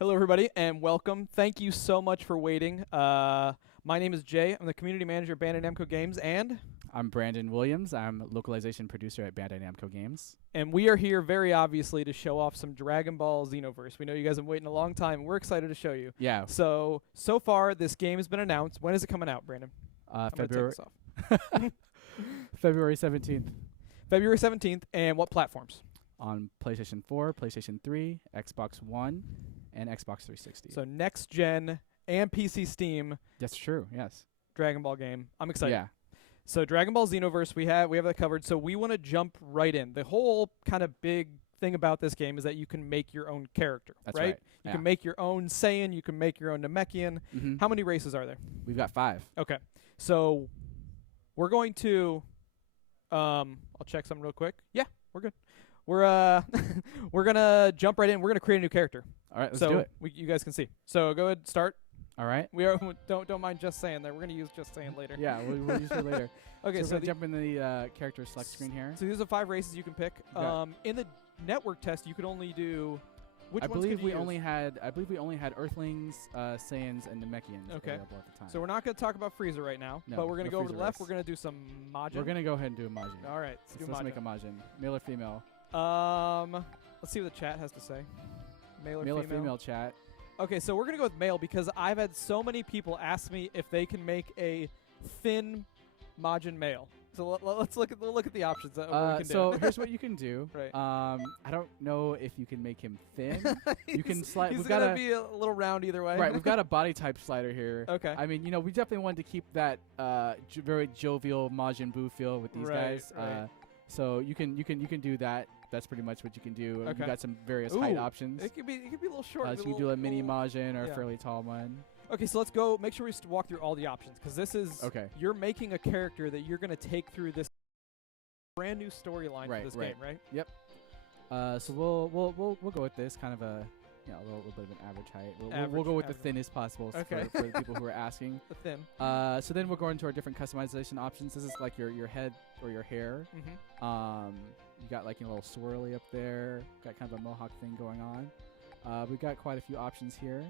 Hello, everybody, and welcome. Thank you so much for waiting. My name is Jay. I'm the community manager at Bandai Namco Games, and I'm Brandon Williams. I'm localization producer at Bandai Namco Games. we are here very obviously to show off some Dragon Ball Xenoverse. We know you guys have been waiting a long time, and we're excited to show you. Yeah. So far, this game has been announced. When is it coming out, Brandon? February February 17th February 17th, and what platforms? on PlayStation 4, PlayStation 3, Xbox One, and Xbox 360. So next gen and PC Steam That's true. Yes. Dragon Ball game. I'm excited. Yeah. So Dragon Ball Xenoverse, we have that covered. So we want to jump right in. The whole kind of big thing about this game is that you can make your own character, That's right. You can make your own Saiyan, you can make your own Namekian. Mm-hmm. How many races are there? We've got 5. Okay. So we're going to I'll check something real quick. Yeah, we're good. We're we're gonna jump right in. We're gonna create a new character. All right, let's do it. You guys can see. So go ahead, start. All right. We are don't mind just saying there. We're gonna use just saying later. Yeah, we'll use it later. Okay, so jump in the character select screen here. So these are 5 races you can pick. In the network test, you could only do. Which ones could you use? I believe we only had Earthlings, Saiyans, and Namekians available at the time. So we're not going to talk about Frieza right now, No, but we're going to no go over to the left. Frieza We're going to do some Majin. We're gonna go ahead and do a Majin. All right, Let's make a Majin. Male or female? Let's see what the chat has to say. Male Male or or female chat. Okay, so we're going to go with male because I've had so many people ask me if they can make a thin Majin male. So let's look at the options that we can do. So here's what you can do. Right. I don't know if you can make him thin. You can slide. He's We've going got to be a little round either way. Right. We've got a body type slider here. Okay. I mean, we definitely wanted to keep that very jovial Majin Buu feel with these guys. Right. So you can do that. That's pretty much what you can do. Okay. You got some various height options. It could be a little short. So you can do a mini Majin or a yeah. fairly tall one. Okay, so let's go. Make sure we walk through all the options because this is you're making a character that you're going to take through this brand new storyline for this game, right? Yep. So we'll go with this kind of a little bit of an average height. We'll go with the thinnest possible for the people who are asking. The thin. So then we'll go into our different customization options. This is like your head or your hair. Mm-hmm. You got like a little swirly up there. Got kind of a mohawk thing going on. We've got quite a few options here.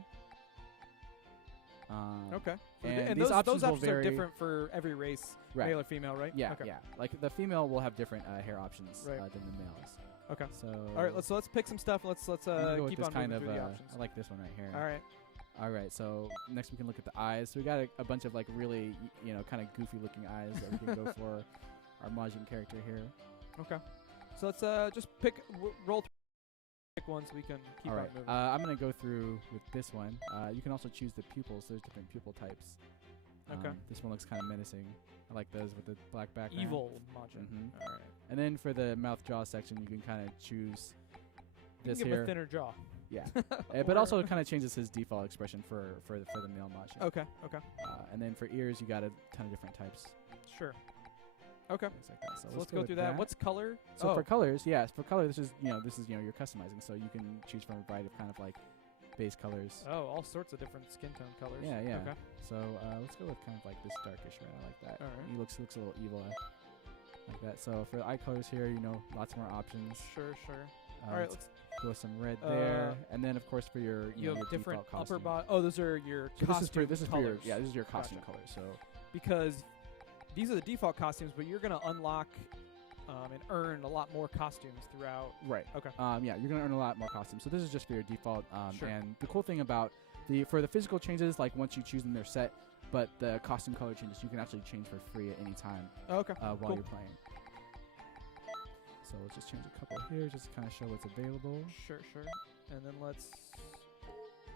Okay. And those options options are different for every race, male or female, right? Yeah, okay. yeah. Like the female will have different hair options than the males. Okay. So all right, let's pick some stuff. Let's keep on moving through the options. I like this one right here. All right. All right. So next we can look at the eyes. So we got a bunch of like really kind of goofy looking eyes that we can go for our Majin character here. Okay. So let's just roll through. One so we can keep on moving. I'm going to go through with this one. You can also choose the pupils. There's different pupil types. Okay. This one looks kind of menacing. I like those with the black background. Evil Majin. Mm-hmm. All right. And then for the mouth jaw section, you can kind of choose this you can give here. him a thinner jaw. Yeah. But also it kind of changes his default expression for the male Majin. Okay. Okay. And then for ears, you got a ton of different types. Sure. Okay. Things like that. So let's go through that. What's color? So for colors, for color, this is you're customizing, so you can choose from a variety of kind of like base colors. Oh, all sorts of different skin tone colors. Yeah, yeah. Okay. So let's go with kind of like this darkish red. I like that. All right. He looks a little evil like that. So for the eye colors here, lots more options. Sure. All right, let's go with some red there, and then of course for your you have your different upper body. Oh, those are your costume this is colors. this is your costume colors. So because these are the default costumes, but you're gonna unlock and earn a lot more costumes throughout. Right. Okay. You're gonna earn a lot more costumes. So this is just for your default. Sure. And the cool thing about for the physical changes, like once you choose them, they're set. But the costume color changes, you can actually change for free at any time. Okay. While you're playing. So let's just change a couple here, just to kind of show what's available. Sure. And then let's.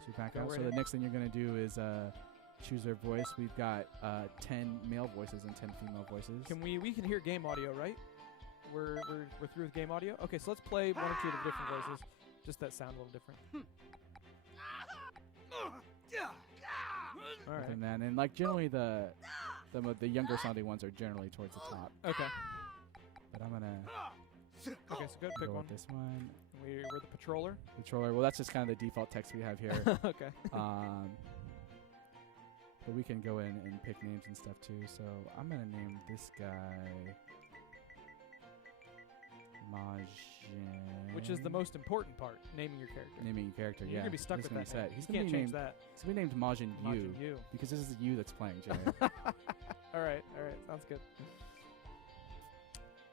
So back out. So the next thing you're gonna do is choose their voice. We've got 10 male voices and 10 female voices. We can hear game audio, right? We're through with game audio. Okay, so let's play one or two of the different voices. Just that sound a little different. All right. And then like generally the younger sounding ones are generally towards the top. Okay. But I'm gonna. Okay, so go pick go one. With this one. We're the patroller. Patroller. Well, that's just kind of the default text we have here. Okay. But we can go in and pick names and stuff too. So I'm gonna name this guy Majin. Which is the most important part, naming your character. Naming your character, yeah. You're going to be stuck with that name. He's you can't change that. He's going to be named Majin Yu. Because this is you that's playing, Jay. All right. Sounds good.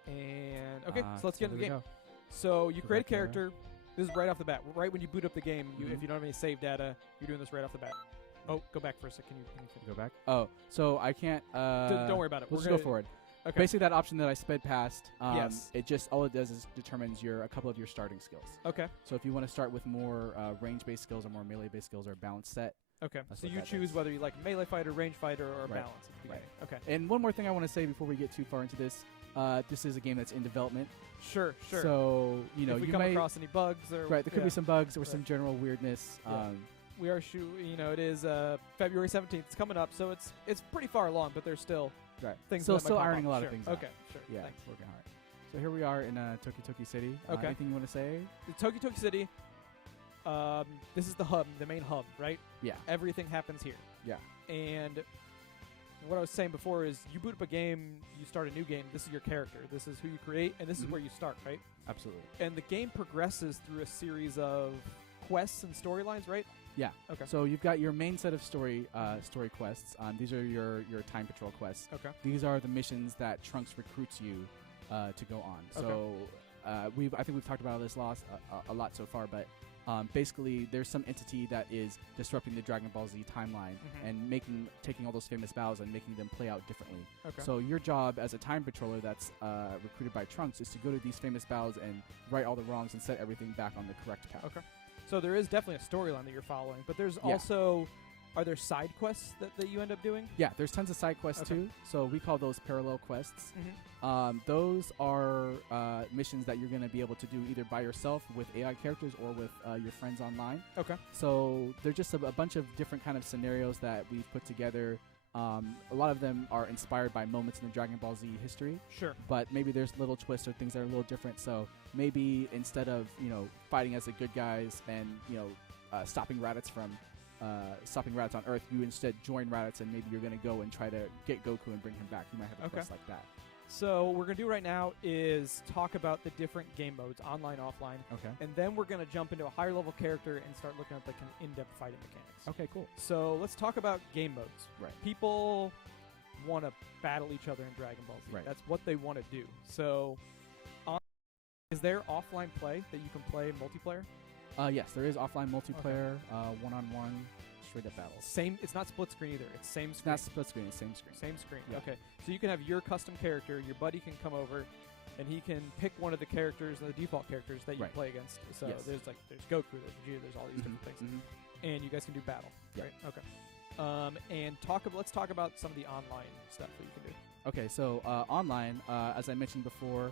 And, okay, so let's get into the game. So you create a character. This is right off the bat. Right when you boot up the game, if you don't have any save data, you're doing this right off the bat. Oh, go back for a second. Can you go back? Oh, so I can't. Don't worry about it. Let's just go forward. Okay. Basically, that option that I sped past, yes. It just all it does is determines a couple of your starting skills. Okay. So if you want to start with more range-based skills or more melee-based skills or a balanced set. Okay. So you choose whether you like melee fighter, range fighter, or balance at the beginning. Right. Okay. And one more thing I want to say before we get too far into this. This is a game that's in development. Sure. So if we come across any bugs or there could be some bugs or some general weirdness. We are it is February 17th. It's coming up, so it's pretty far along, but there's still things. Still ironing a lot of things out. Okay, sure. Yeah, thanks. Working hard. So here we are in Toki Toki City. Okay. Anything you want to say? The Toki Toki City. This is the hub, the main hub, right? Yeah. Everything happens here. Yeah. And what I was saying before is you boot up a game, you start a new game, this is your character. This is who you create, and this is where you start, right? Absolutely. And the game progresses through a series of quests and storylines, right? Yeah. Okay. So you've got your main set of story quests. These are your time patrol quests. Okay. These are the missions that Trunks recruits you to go on. So I think we've talked about this a lot so far, but basically there's some entity that is disrupting the Dragon Ball Z timeline and taking all those famous battles and making them play out differently. Okay. So your job as a time patroller that's recruited by Trunks is to go to these famous battles and right all the wrongs and set everything back on the correct path. Okay. So there is definitely a storyline that you're following, but there's also, are there side quests that you end up doing? Yeah, there's tons of side quests too. So we call those parallel quests. Those are missions that you're going to be able to do either by yourself with AI characters or with your friends online. Okay. So they're just a bunch of different kind of scenarios that we've put together. A lot of them are inspired by moments in the Dragon Ball Z history. Sure. But maybe there's little twists or things that are a little different. So maybe instead of fighting as the good guys and stopping Raditz on Earth, you instead join Raditz and maybe you're going to go and try to get Goku and bring him back. You might have a quest like that. So what we're going to do right now is talk about the different game modes, online, offline. Okay. And then we're going to jump into a higher level character and start looking at the in-depth fighting mechanics. Okay, cool. So let's talk about game modes. Right. People want to battle each other in Dragon Ball Z. Right. That's what they want to do. So is there offline play that you can play multiplayer? Yes, there is offline multiplayer, one-on-one, straight-up battles. It's not split screen either. It's same screen. It's not split screen. It's same screen. Same screen. Yeah. Okay. So you can have your custom character. Your buddy can come over, and he can pick one of the characters, the default characters that you play against. So there's Goku, there's Vegeta, there's all these different things, and you guys can do battle. Right. Okay. And let's talk about some of the online stuff that you can do. Okay. So online, as I mentioned before,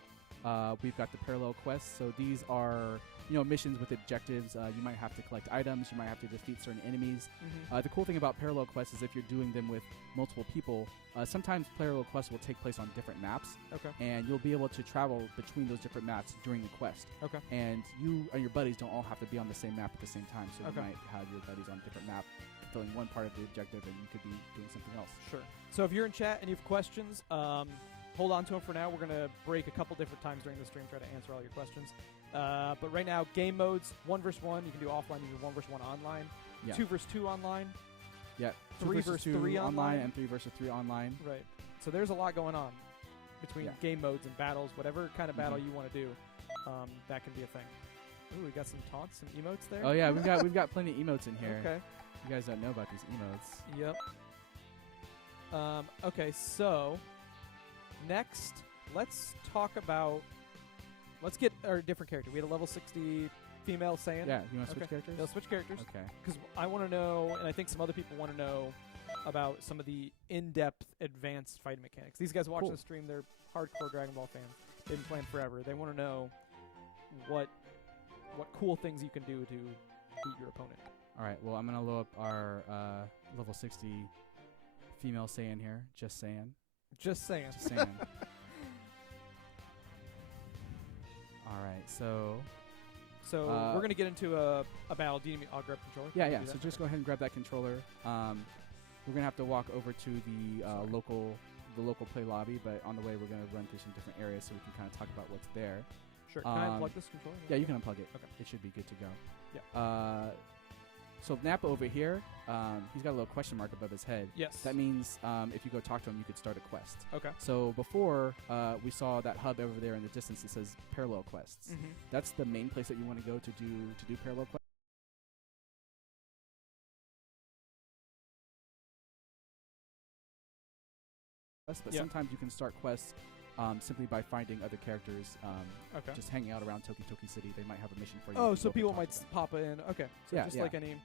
we've got the parallel quests. So these are missions with objectives. You might have to collect items. You might have to defeat certain enemies. The cool thing about parallel quests is if you're doing them with multiple people, sometimes parallel quests will take place on different maps. Okay. And you'll be able to travel between those different maps during the quest. Okay. And you and your buddies don't all have to be on the same map at the same time. So you might have your buddies on a different map fulfilling one part of the objective, and you could be doing something else. Sure. So if you're in chat and you have questions, hold on to them for now. We're going to break a couple different times during the stream, try to answer all your questions. But right now, game modes, 1 versus 1. You can do offline. You can do 1 versus 1 online. Yeah. 2 versus 2 online. Yeah. 3 versus 3 online. And 3 versus 3 online. Right. So there's a lot going on between game modes and battles. Whatever kind of battle you want to do, that can be a thing. Ooh, we got some taunts, some emotes there. Oh yeah, we've got plenty of emotes in here. Okay. You guys don't know about these emotes. Yep. Okay, so next, let's get our different character. We had a level 60 female Saiyan. Yeah, you want to switch characters? They'll switch characters. Okay. Because I want to know, and I think some other people want to know about some of the in-depth, advanced fighting mechanics. These guys watching the stream, they're hardcore Dragon Ball fans. They've been playing forever. They want to know what cool things you can do to beat your opponent. All right. Well, I'm gonna load up our level 60 female Saiyan here. Just saying. Just saying. Just saying. All right. So we're gonna get into a battle. Do you need me? I'll grab controller. Yeah. So just go ahead and grab that controller. We're gonna have to walk over to the local play lobby, but on the way we're gonna run through some different areas so we can kind of talk about what's there. Sure. Can I unplug this controller? Yeah, you can unplug it. Okay. It should be good to go. Yeah. So Nappa over here, he's got a little question mark above his head. Yes. That means if you go talk to him, you could start a quest. Okay. So before, we saw that hub over there in the distance that says parallel quests. Mm-hmm. That's the main place that you want to go to do parallel quests. But sometimes you can start quests simply by finding other characters, just hanging out around Toki Toki City. They might have a mission for you. Oh, so people might pop in. Okay. So just like any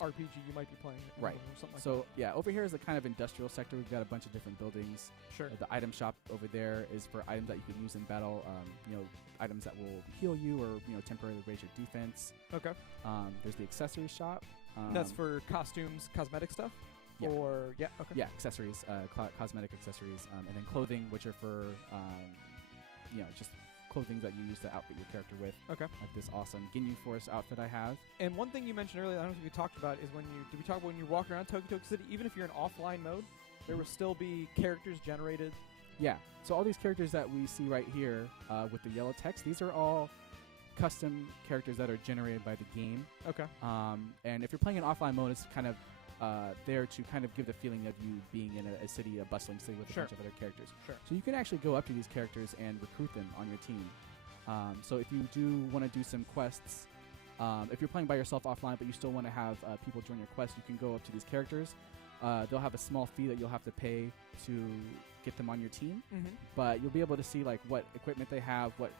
RPG you might be playing. Right. Or something like so, yeah, over here is the kind of industrial sector. We've got a bunch of different buildings. Sure. The item shop over there is for items that you can use in battle. Items that will heal you or, temporarily raise your defense. Okay. There's the accessory shop. That's for costumes, cosmetic stuff? Yeah. Okay. Yeah, accessories, cosmetic accessories, and then clothing, which are for, just clothing that you use to outfit your character with. Okay. Like this awesome Ginyu Force outfit I have. And one thing you mentioned earlier, I don't think we talked about, is did we talk about when you walk around Toki Toki City, even if you're in offline mode, there will still be characters generated? Yeah. So all these characters that we see right here with the yellow text, these are all custom characters that are generated by the game. Okay. And if you're playing in offline mode, it's kind of there to kind of give the feeling of you being in a city, a bustling city with a bunch of other characters. Sure. So you can actually go up to these characters and recruit them on your team. So if you do want to do some quests, if you're playing by yourself offline but you still want to have people join your quest, you can go up to these characters. They'll have a small fee that you'll have to pay to get them on your team, but you'll be able to see like what equipment they have, what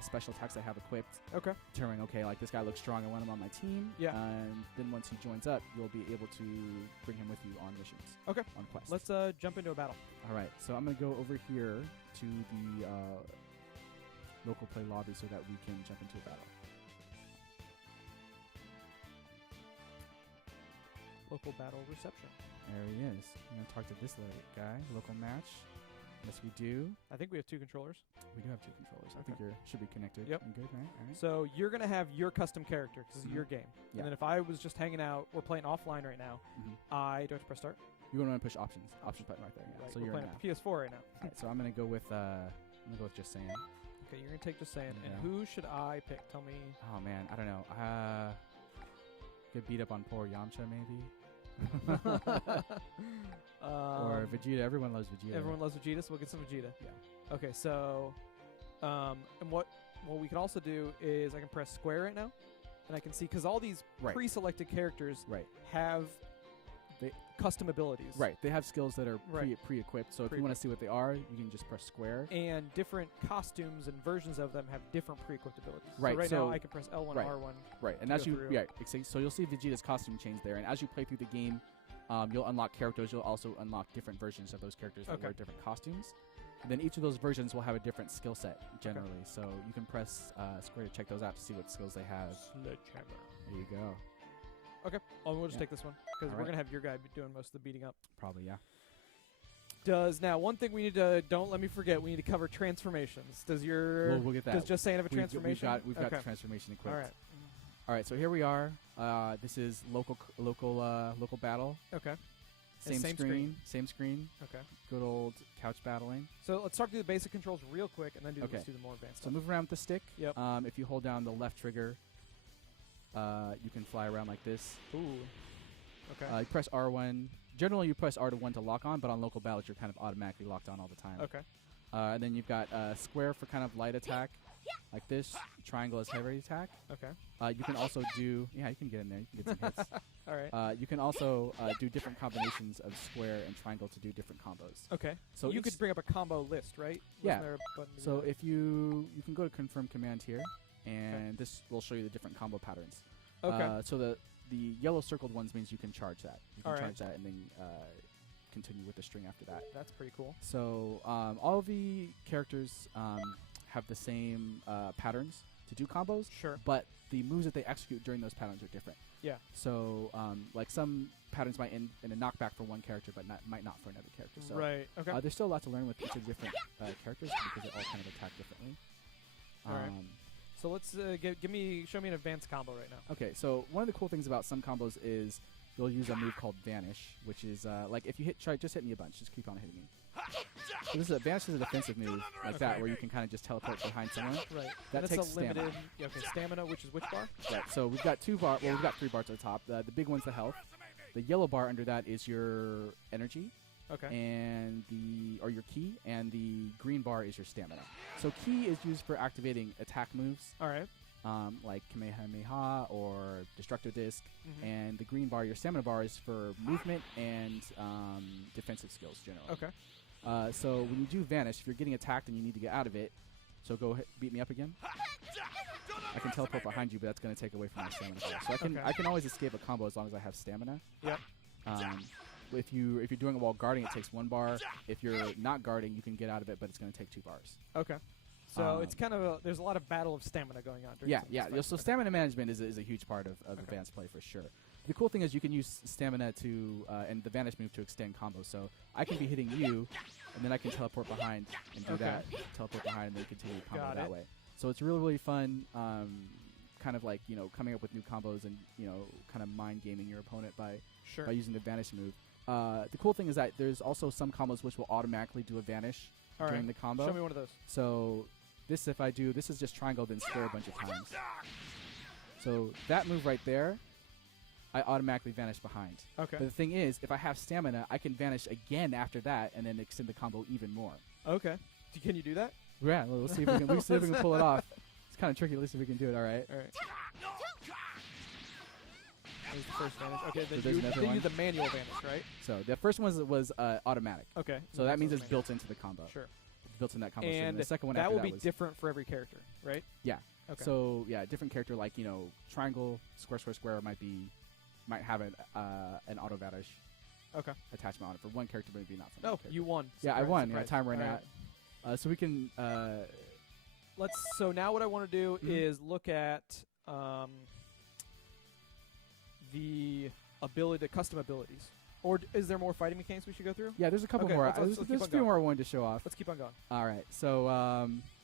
special attacks they have equipped. Okay. Determining, okay, like this guy looks strong, I want him on my team. Yeah. And then once he joins up, you'll be able to bring him with you on missions. Okay. On quests. Let's jump into a battle. All right. So I'm gonna go over here to the local play lobby so that we can jump into a battle. Local battle reception. There he is. I'm going to talk to this guy. Local match. Yes, we do. I think we have 2 controllers. We do have 2 controllers. I think you should be connected. Yep. I'm good, right? All right. So you're going to have your custom character because this is your game. Yeah. And then if I was just hanging out, we're playing offline right now, I don't have to press start. You're going to push options. Options button right there. Yeah. Right, So we're you're playing now. PS4 right now. All right, so I'm going to go with just saying. Okay, you're going to take just saying. Yeah. And who should I pick? Tell me. Oh, man. I don't know. Could beat up on poor Yamcha, maybe. Or Vegeta. Everyone loves Vegeta. Everyone loves Vegeta, so we'll get some Vegeta. Yeah. Okay, so and what we can also do is I can press square right now, and I can see, because all these pre-selected characters have custom abilities. Right. They have skills that are pre-equipped. So if you want to see what they are, you can just press square. And different costumes and versions of them have different pre-equipped abilities. Right. So now I can press L1 or R1. Right. And as you so you'll see Vegeta's costume change there, and as you play through the game, you'll unlock characters. You'll also unlock different versions of those characters that wear different costumes. And then each of those versions will have a different skill set generally. So you can press square to check those out to see what skills they have. Sledgehammer. There you go. Okay. We'll just take this one because we're going to have your guy doing most of the beating up. Probably, yeah. Now, one thing we need to, don't let me forget, we need to cover transformations. We'll get that. Does just saying have a transformation? We've got the transformation equipped. All right. All right, so here we are. This is local battle. Okay. Same screen. Okay. Good old couch battling. So let's talk through the basic controls real quick, and then let's do the more advanced stuff. So move around with the stick. Yep. If you hold down the left trigger, you can fly around like this. Ooh. Okay. You press R1. Generally, you press R1 to lock on, but on local battles, you're kind of automatically locked on all the time. Okay. And then you've got square for kind of light attack, like this. Triangle is heavy attack. Okay. You can also do... Yeah, you can get in there. You can get some hits. All right. You can also do different combinations of square and triangle to do different combos. Okay. So you could bring up a combo list, right? Yeah. Wasn't there a button to do So that? if you can go to confirm command here, and this will show you the different combo patterns. Okay. So the yellow circled ones means you can charge that. You can All right. charge that and then continue with the string after that. That's pretty cool. So all of the characters have the same patterns to do combos. Sure. But the moves that they execute during those patterns are different. Yeah. So like some patterns might end in a knockback for one character, but might not for another character. So right. Okay. there's still a lot to learn with each of the different characters because they all kind of attack differently. All right. So let's show me an advanced combo right now. Okay, so one of the cool things about some combos is you'll use a move called Vanish, which is like if you just hit me a bunch, just keep on hitting me. So this is Vanish is a defensive move like that, where you can kind of just teleport behind someone. Right. That takes a limited. stamina. Yeah, okay, stamina, which is which bar? Right. So we've got 2 bar. Well, we've got 3 bars at the top. The big one's the health. The yellow bar under that is your energy. Okay. And your ki, and the green bar is your stamina. So ki is used for activating attack moves. All right. Like Kamehameha or Destructo Disc, and the green bar, your stamina bar, is for movement and defensive skills generally. Okay. So when you do Vanish, if you're getting attacked and you need to get out of it, so go beat me up again. I can teleport behind you, but that's going to take away from my stamina bar. So I can always escape a combo as long as I have stamina. Yep. If you're doing it while guarding, it takes 1 bar. If you're not guarding, you can get out of it, but it's going to take 2 bars. Okay. So it's kind of there's a lot of battle of stamina going on. Yeah. So stamina management is a huge part of advanced play for sure. The cool thing is you can use stamina to and the Vanish move to extend combos. So I can be hitting you, and then I can teleport behind and do that. Teleport behind and then continue combo that way. So it's really, really fun. Kind of like coming up with new combos and kind of mind gaming your opponent by using the Vanish move. The cool thing is that there's also some combos which will automatically do a Vanish during the combo. Show me one of those. So this is just triangle then square a bunch of times. So that move right there, I automatically vanish behind. Okay. But the thing is, if I have stamina, I can vanish again after that and then extend the combo even more. Okay. Can you do that? Yeah, well, we'll see if we can pull it off. It's kind of tricky. Let's see if we can do it. All right. All right. There's the first vanish. Okay, So then you do the manual vanish, right? So the first one was automatic. Okay. So that means it's built into the combo. Sure. It's built in that combo. And so the second one that after will be was different for every character, right? Yeah. Okay. So yeah, different character like triangle, square, square, square might have an auto vanish. Okay. Attachment on it for one character, maybe not. Oh, you won. Yeah, I won. Yeah, time ran out. So we can. So now what I want to do is look at the custom abilities. Or is there more fighting mechanics we should go through? Yeah, there's a couple more. There's a few more I wanted to show off. Let's keep on going. All right. So,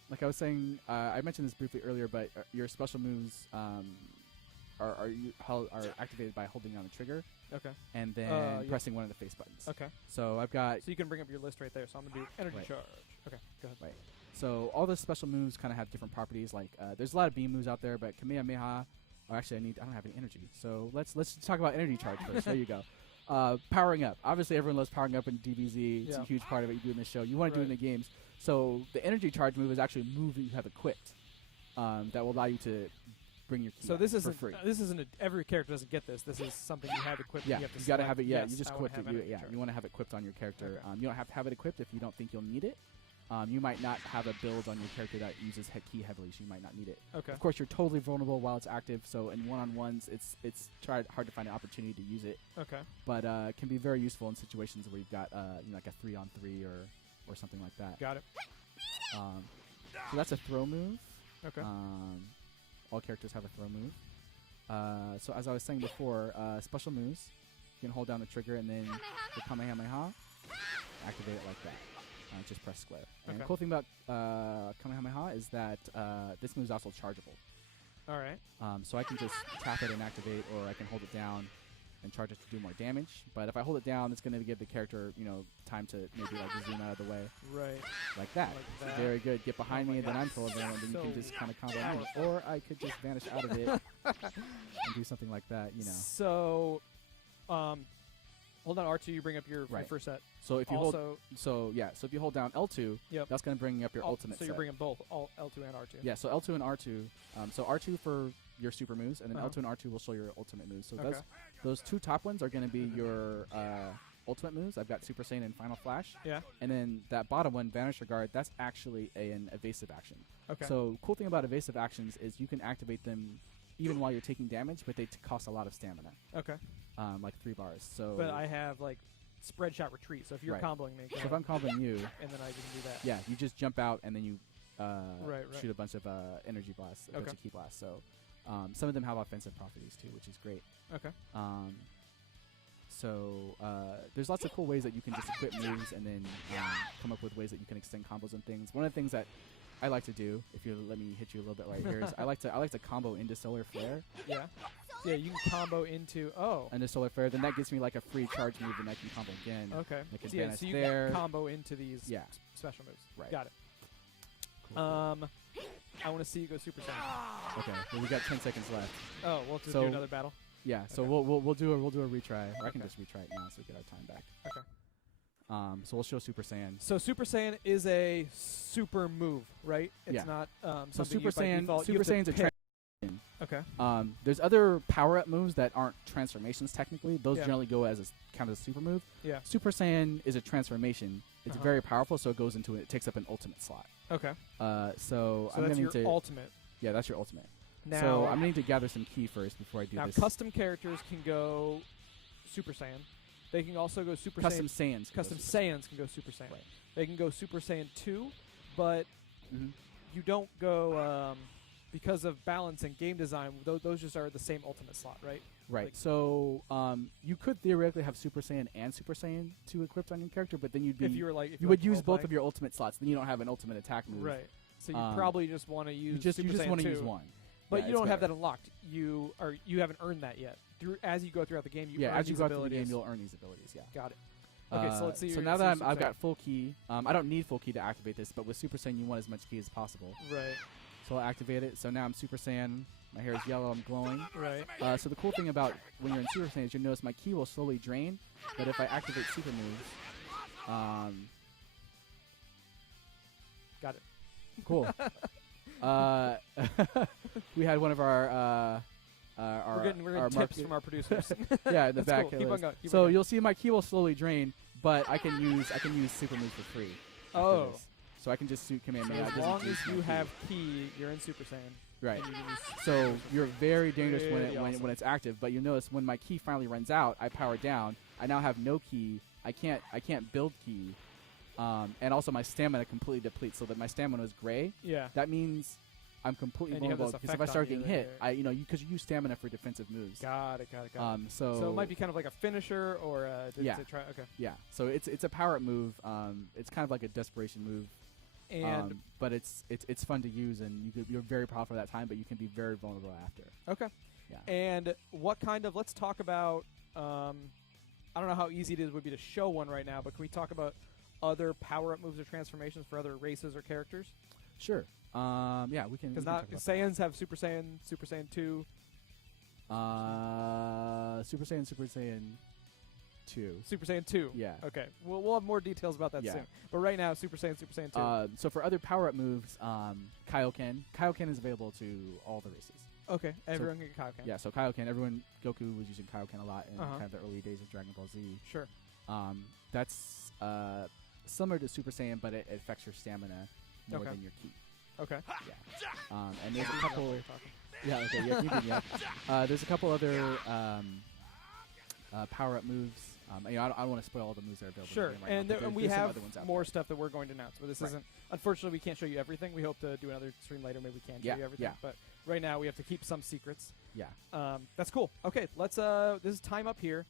like I was saying, I mentioned this briefly earlier, but your special moves are activated by holding down the trigger. Okay. And then pressing one of the face buttons. Okay. So I've got. So you can bring up your list right there. So I'm gonna do energy charge. Okay. Go ahead. Right. So all the special moves kind of have different properties. Like there's a lot of beam moves out there, but Kamehameha. Actually, I don't have any energy. So let's talk about energy charge first. There you go. Powering up. Obviously, everyone loves powering up in DBZ. It's a huge part of what you do in the show. You want to do it in the games. So the energy charge move is actually a move that you have equipped that will allow you to bring your key for free. This isn't every character doesn't get this. This is something you have equipped. Yeah, you got to have it. Yeah, you just equipped it. You want to have it equipped on your character. Okay. You don't have to have it equipped if you don't think you'll need it. You might not have a build on your character that uses key heavily, so you might not need it. Okay. Of course, you're totally vulnerable while it's active, so in one-on-ones, it's hard to find an opportunity to use it. Okay. But it can be very useful in situations where you've got like a 3-on-3 or something like that. Got it. So that's a throw move. Okay. All characters have a throw move. So as I was saying before, special moves, you can hold down the trigger and then the Kamehameha, activate it like that. Just press square. And the cool thing about Kamehameha is that this move is also chargeable. All right. So I can just tap it and activate, or I can hold it down and charge it to do more damage. But if I hold it down, it's going to give the character, time to maybe like zoom out of the way. Right. Like that. Very good. Get behind me, and then I'm full of them, and then you can just kind of combo me. Or I could just vanish out of it and do something like that. So, hold on R2. You bring up your first set. So if you so if you hold down L2, that's going to bring up your ultimate set. So you're bringing both L2 and R2. Yeah, so L2 and R2. So R2 for your super moves, and then L2 and R2 will show your ultimate moves. So those two top ones are going to be your ultimate moves. I've got Super Saiyan and Final Flash. Yeah. And then that bottom one, Vanish Regard, that's actually an evasive action. Okay. So cool thing about evasive actions is you can activate them even while you're taking damage, but they cost a lot of stamina. Okay. Like 3 bars. So. But I have like spread shot retreat. So if you're comboing me, so if I'm comboing you, and then I can do that. Yeah, you just jump out and then you shoot a bunch of energy blasts, a bunch of key blasts. So some of them have offensive properties too, which is great. Okay. So there's lots of cool ways that you can just equip moves and then come up with ways that you can extend combos and things. One of the things that I like to do, if you let me hit you a little bit right here, is I like to combo into Solar Flare. Yeah. Yeah, you can combo into and the solar flare. Then that gives me like a free charge move, and I can combo again. Okay. Like so you there. can combo into these special moves. Right. Got it. Cool. I want to see you go Super Saiyan. Okay. Well, we got 10 seconds left. Oh, we'll just do another battle. Yeah. So we'll do a retry. Or I can just retry it now, so we get our time back. Okay. So we'll show Super Saiyan. So Super Saiyan is a super move, right? It's not so something Super Saiyan. default, Super Saiyan's a transformation. Okay. There's other power-up moves that aren't transformations technically. Those generally go as kind of a super move. Yeah. Super Saiyan is a transformation. It's very powerful, so it goes into it takes up an ultimate slot. Okay. So I'm that's going your ultimate. Yeah, that's your ultimate. Now, so I'm going to need to gather some key first before I do this. Now, custom characters can go Super Saiyan. They can also go Super Custom Saiyan. Saiyans. Custom Saiyans can go Super Saiyan. Right. They can go Super Saiyan 2, but you don't go because of balance and game design. Those just are the same ultimate slot, right? Right. Like so you could theoretically have Super Saiyan and Super Saiyan 2 equipped on your character, but then you'd be you would use both of your ultimate slots. Then you don't have an ultimate attack move. Right. So you probably just want to use you just want to use one. But you don't have that unlocked. You haven't earned that yet. As you go throughout the game, as you go through the game, you'll earn these abilities. Yeah. Got it. Okay, so let's see. So now that I've got full key, I don't need full key to activate this, but with Super Saiyan, you want as much key as possible. Right. So I'll activate it. So now I'm Super Saiyan. My hair is yellow. I'm glowing. Right. So the cool thing about when you're in Super Saiyan is you'll notice my key will slowly drain, but if I activate super moves, got it. Cool. We had one of our we're getting tips from our producers. Yeah, in the back. Cool. Keep on going. So you'll see my key will slowly drain, but I can use super moves for free. Oh. So I can just suit command me. As long as you have key, you're in Super Saiyan. Right. So you're very dangerous when it's active, but you notice when my key finally runs out, I power down. I now have no key. I can't build key. And also my stamina completely depletes, so that my stamina is gray. Yeah. That means I'm completely vulnerable because if I start getting hit, because you use stamina for defensive moves. Got it. So it might be kind of like a finisher or okay. Yeah. So it's a power up move. It's kind of like a desperation move. And but it's fun to use, and you're very powerful at that time, but you can be very vulnerable after. Okay. Yeah. And what kind of? Let's talk about. I don't know how easy it would be to show one right now, but can we talk about other power-up moves or transformations for other races or characters? Sure. Yeah, we can. Because not Saiyans have Super Saiyan, Super Saiyan 2. Super Saiyan 2. Super Saiyan 2. Yeah. Okay. We'll have more details about that soon. But right now, Super Saiyan 2. So for other power-up moves, Kaioken. Kaioken is available to all the races. Okay. Everyone can get Kaioken. Yeah. So Kaioken. Goku was using Kaioken a lot in kind of the early days of Dragon Ball Z. Sure. That's similar to Super Saiyan, but it affects your stamina more than your ki. Okay. Yeah. And there's a couple. Yeah. Okay. Yeah. You can, yeah. There's a couple other power-up moves. I don't want to spoil all the moves that are available. Sure. In the game right now, and we have more there. Stuff that we're going to announce, but this isn't. Unfortunately, we can't show you everything. We hope to do another stream later. Maybe we can show you everything. Yeah. But right now, we have to keep some secrets. Yeah. That's cool. Okay. Let's. This is time up here.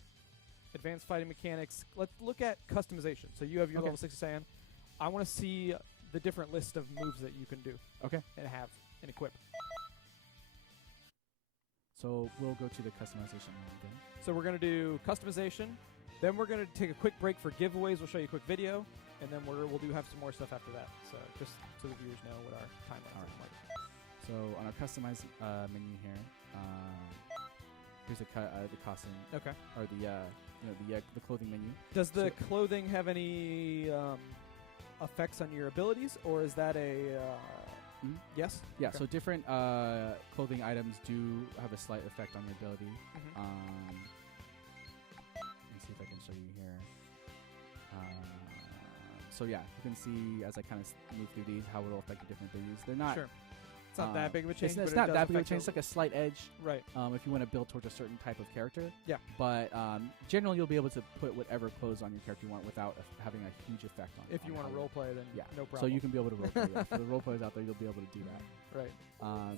Advanced fighting mechanics. Let's look at customization. So you have your level 60 Saiyan. I want to see the different list of moves that you can do. Okay. And have and equip. So we'll go to the customization mode then. So we're going to do customization. Then we're going to take a quick break for giveaways. We'll show you a quick video. And then we'll have some more stuff after that. So just so the viewers know what our timeline is like. So on our customize menu here, here's the costume. Okay. Or the clothing menu. Does the clothing have any effects on your abilities, or is that a yes? Yeah. Okay. So different clothing items do have a slight effect on your ability. Let me see if I can show you here. So yeah, you can see as I kind of move through these how it will affect the different abilities. They're not. Sure. It's not that big of a change. It's not that big of a change. It's like a slight edge. Right. If you want to build towards a certain type of character. Yeah. But generally, you'll be able to put whatever clothes on your character you want without having a huge effect on it. If you want to roleplay, then no problem. So you can be able to roleplay. For the roleplayers out there, you'll be able to do that. Right.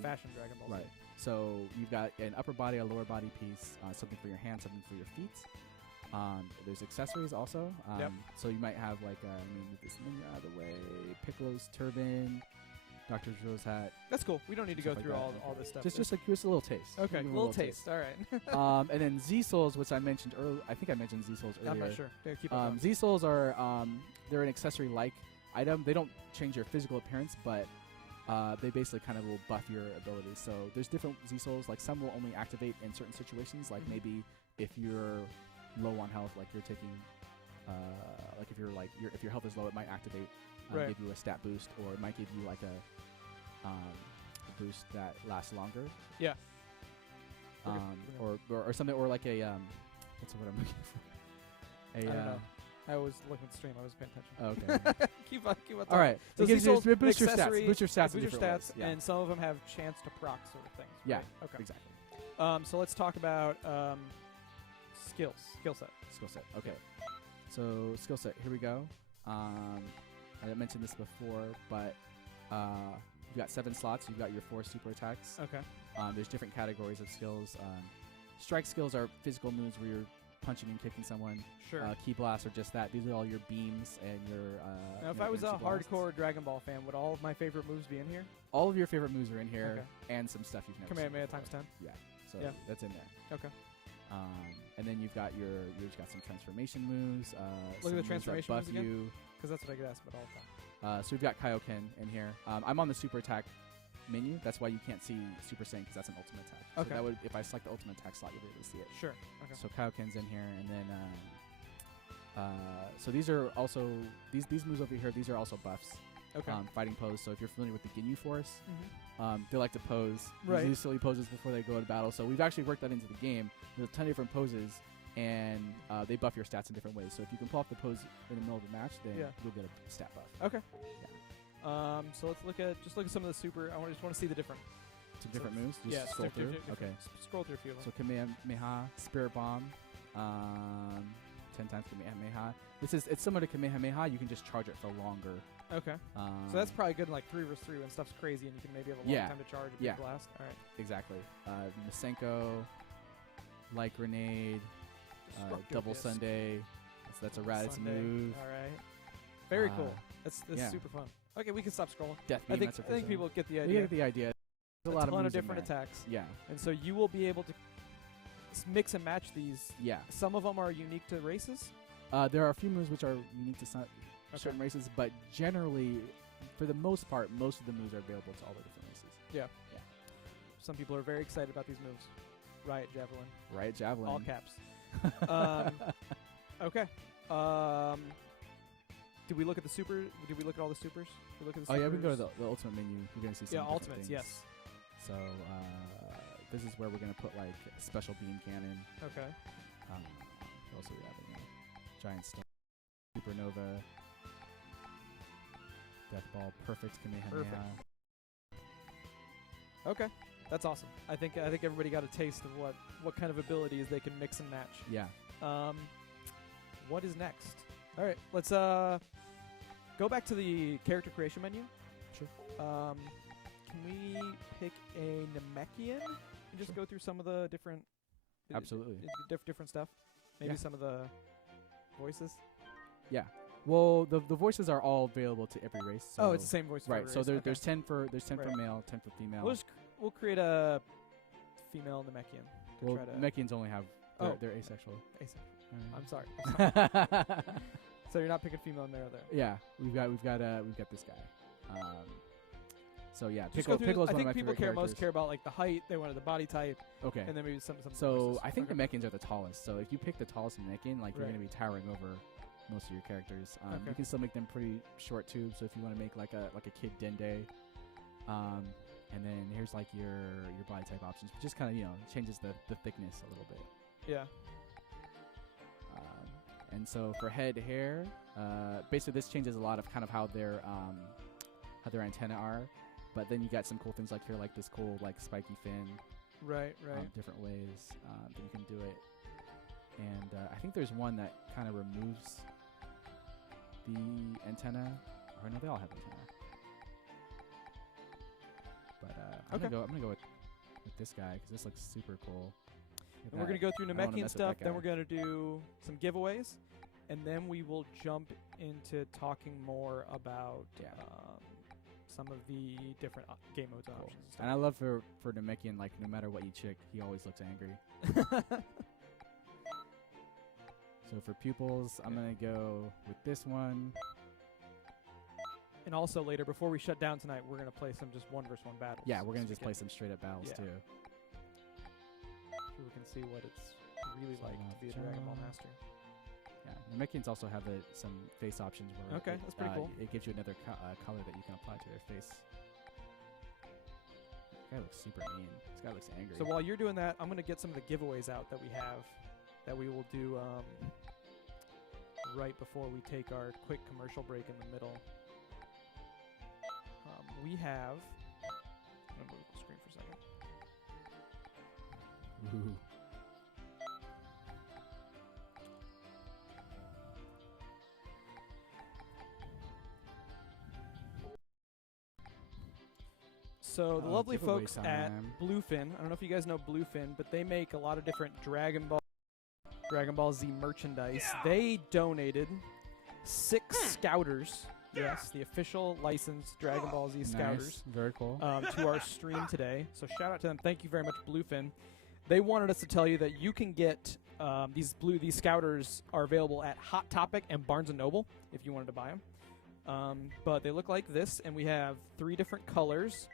Fashion Dragon Ball Z. Right. So you've got an upper body, a lower body piece, something for your hands, something for your feet. There's accessories also. So you might have like, move this menu out of the way, Piccolo's turban. Dr. Joe's hat. That's cool. We don't need to go Stuff like through that. all this stuff. Just a little taste. Okay, Give you a little taste. All right. And then Z Souls, which I mentioned earlier. I think I mentioned Z Souls earlier. I'm not sure. Yeah, keep on. Z Souls are they're an accessory-like item. They don't change your physical appearance, but they basically kind of will buff your abilities. So there's different Z Souls. Like some will only activate in certain situations. Like maybe if you're low on health, like you're taking, like if your health is low, it might activate, give you a stat boost, or it might give you like a boost that lasts longer. Yeah. Or something, or like a what's the word I'm looking for? I don't know. I was looking at the stream. I was paying attention. Okay. keep on. All right. So it gives you boost your stats. Boost your stats. Boost your stats, yeah. and some of them have chance to proc sort of things. Yeah. Right? Okay. Exactly. So let's talk about skill set. Skill set. Okay. So skill set. Here we go. I mentioned this before, but you've got 7 slots. You've got your 4 super attacks. Okay. There's different categories of skills. Strike skills are physical moves where you're punching and kicking someone. Sure. Key blasts are just that. These are all your beams and your. Now, if I was a hardcore Dragon Ball fan, would all of my favorite moves be in here? All of your favorite moves are in here, and some stuff you've never seen. Kamehameha times 10. Yeah. So that's in there. Okay. And then you've got some transformation moves. Look at the transformation moves moves again. Because that's what I get asked about all the time. So we've got Kaioken in here. I'm on the super attack menu. That's why you can't see Super Saiyan, because that's an ultimate attack. Okay. So that would, if I select the ultimate attack slot, you'll be able to see it. Sure. Okay. So Kaioken's in here, and then so these are also these moves over here. These are also buffs. Okay. Fighting pose. So if you're familiar with the Ginyu Force, they like to pose these silly poses before they go into battle. So we've actually worked that into the game. There's a ton of different poses, and they buff your stats in different ways. So if you can pull off the pose in the middle of the match, then you'll get a stat buff. Okay. Yeah. So let's look at some of the super. I just want to see the different. Some different moves. Just yeah. Scroll through. Okay. Scroll through a few of them. So Kamehameha, Spirit Bomb, 10 times Kamehameha. It's similar to Kamehameha. You can just charge it for longer. Okay. So that's probably good in like 3 vs 3 when stuff's crazy and you can maybe have a long time to charge a big blast. All right. Exactly. Masenko, Light Grenade, Double Sunday. That's a Raditz move. All right. Very cool. That's super fun. Okay, we can stop scrolling. Death Beam, I think people get the idea. We get the idea. There's a lot of moves different attacks. Yeah. And so you will be able to mix and match these. Yeah. Some of them are unique to races. There are a few moves which are unique to certain races, but generally, for the most part, most of the moves are available to all the different races. Yeah. Yeah. Some people are very excited about these moves. Riot Javelin. Riot Javelin. All caps. Okay. Did we look at the super? Did we look at all the supers? Did we look at the supers? Oh yeah, we can go to the ultimate menu. You're gonna see some ultimates. things. Yes. So this is where we're gonna put like a special beam cannon. Okay. Also we have giant storm, supernova, death ball, perfect Kamehameha. Perfect. Okay, that's awesome. I think everybody got a taste of what kind of abilities they can mix and match. Yeah. What is next? All right, let's go back to the character creation menu. Sure. Can we pick a Namekian and just go through some of the different Absolutely. Different stuff? Maybe some of the voices? Yeah. Well, the voices are all available to every race. So it's the same voice for every race. So there's 10 for male, 10 for female. We'll create a female Namekian. Well, Namekians only have they're asexual. Asexual. I'm sorry. So you're not picking female and male there. Yeah, we've got this guy. So yeah, Piccolo's one of my I think people favorite most care about like the height. They wanted the body type. Okay. And then maybe some. So I think the Namekians are the tallest. So if you pick the tallest Namekian, like you're gonna be towering over most of your characters. You can still make them pretty short too. So if you want to make like a kid Dende, and then here's like your body type options, which just kind of changes the thickness a little bit. Yeah. And so for head hair, basically this changes a lot of kind of how their antennae are. But then you got some cool things like here, like this cool like spiky fin. Right. Different ways that you can do it. And I think there's one that kind of removes the antenna. Or no, they all have antenna. But I'm gonna go with this guy because this looks super cool. And we're going to go through Namekian stuff, then we're going to do some giveaways, and then we will jump into talking more about some of the different game modes and options. And, and I love for Namekian, like, no matter what you chick, he always looks angry. So for pupils, I'm going to go with this one. And also later, before we shut down tonight, we're going to play some just 1v1 battles. Yeah, we're going to just play some straight up battles too. So we can see what it's really like to be a Dragon Ball master. Yeah, Namekians also have some face options where that's pretty cool. It gives you another color that you can apply to their face. This guy looks super mean. This guy looks angry. So while you're doing that, I'm going to get some of the giveaways out that we have that we will do right before we take our quick commercial break in the middle. We have... I'm going to move the screen for a second. Ooh. So the lovely folks at Bluefin, I don't know if you guys know Bluefin, but they make a lot of different Dragon Ball Z merchandise. They donated 6 Scouters. Yes, the official licensed Dragon Ball Z Scouters. Nice. Very cool. To our stream today. So shout out to them. Thank you very much, Bluefin. They wanted us to tell you that you can get these Scouters are available at Hot Topic and Barnes & Noble if you wanted to buy them. But they look like this, and we have 3 different colors.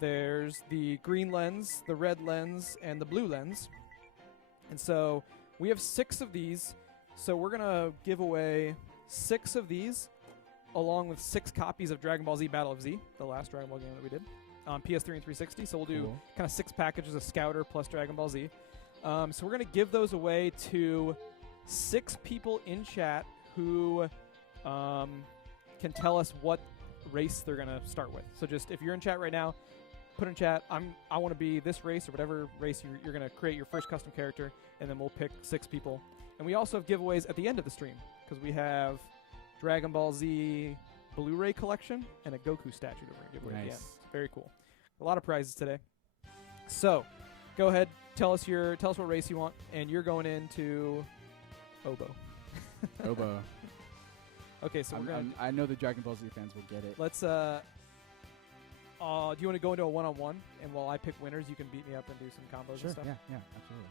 There's the green lens, the red lens, and the blue lens. And so we have 6 of these. So we're going to give away 6 of these, along with 6 copies of Dragon Ball Z Battle of Z, the last Dragon Ball game that we did, on PS3 and 360. So we'll do kind of 6 packages of Scouter plus Dragon Ball Z. So we're going to give those away to 6 people in chat who can tell us what race they're going to start with. So just if you're in chat right now, put in chat, I want to be this race or whatever race you're going to create your first custom character, and then we'll pick 6 people. And we also have giveaways at the end of the stream because we have Dragon Ball Z Blu-ray collection and a Goku statue that we're going to give away at the end. Very cool. A lot of prizes today. So, go ahead, tell us what race you want, and you're going into Obo. Obo. Okay, so we're going to... I know the Dragon Ball Z fans will get it. Let's, do you want to go into a one-on-one, and while I pick winners, you can beat me up and do some combos and stuff? Yeah, absolutely.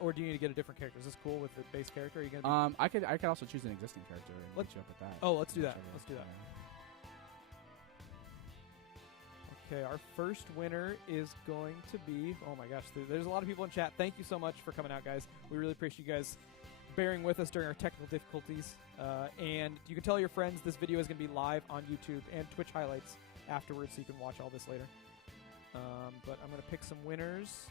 Or do you need to get a different character? Is this cool with the base character? Are you gonna I could also choose an existing character and get you up with that. Oh, let's do that. Let's do that. Okay, our first winner is going to be... Oh my gosh, there's a lot of people in chat. Thank you so much for coming out, guys. We really appreciate you guys bearing with us during our technical difficulties. And you can tell your friends this video is going to be live on YouTube and Twitch highlights afterwards, so you can watch all this later. But I'm going to pick some winners.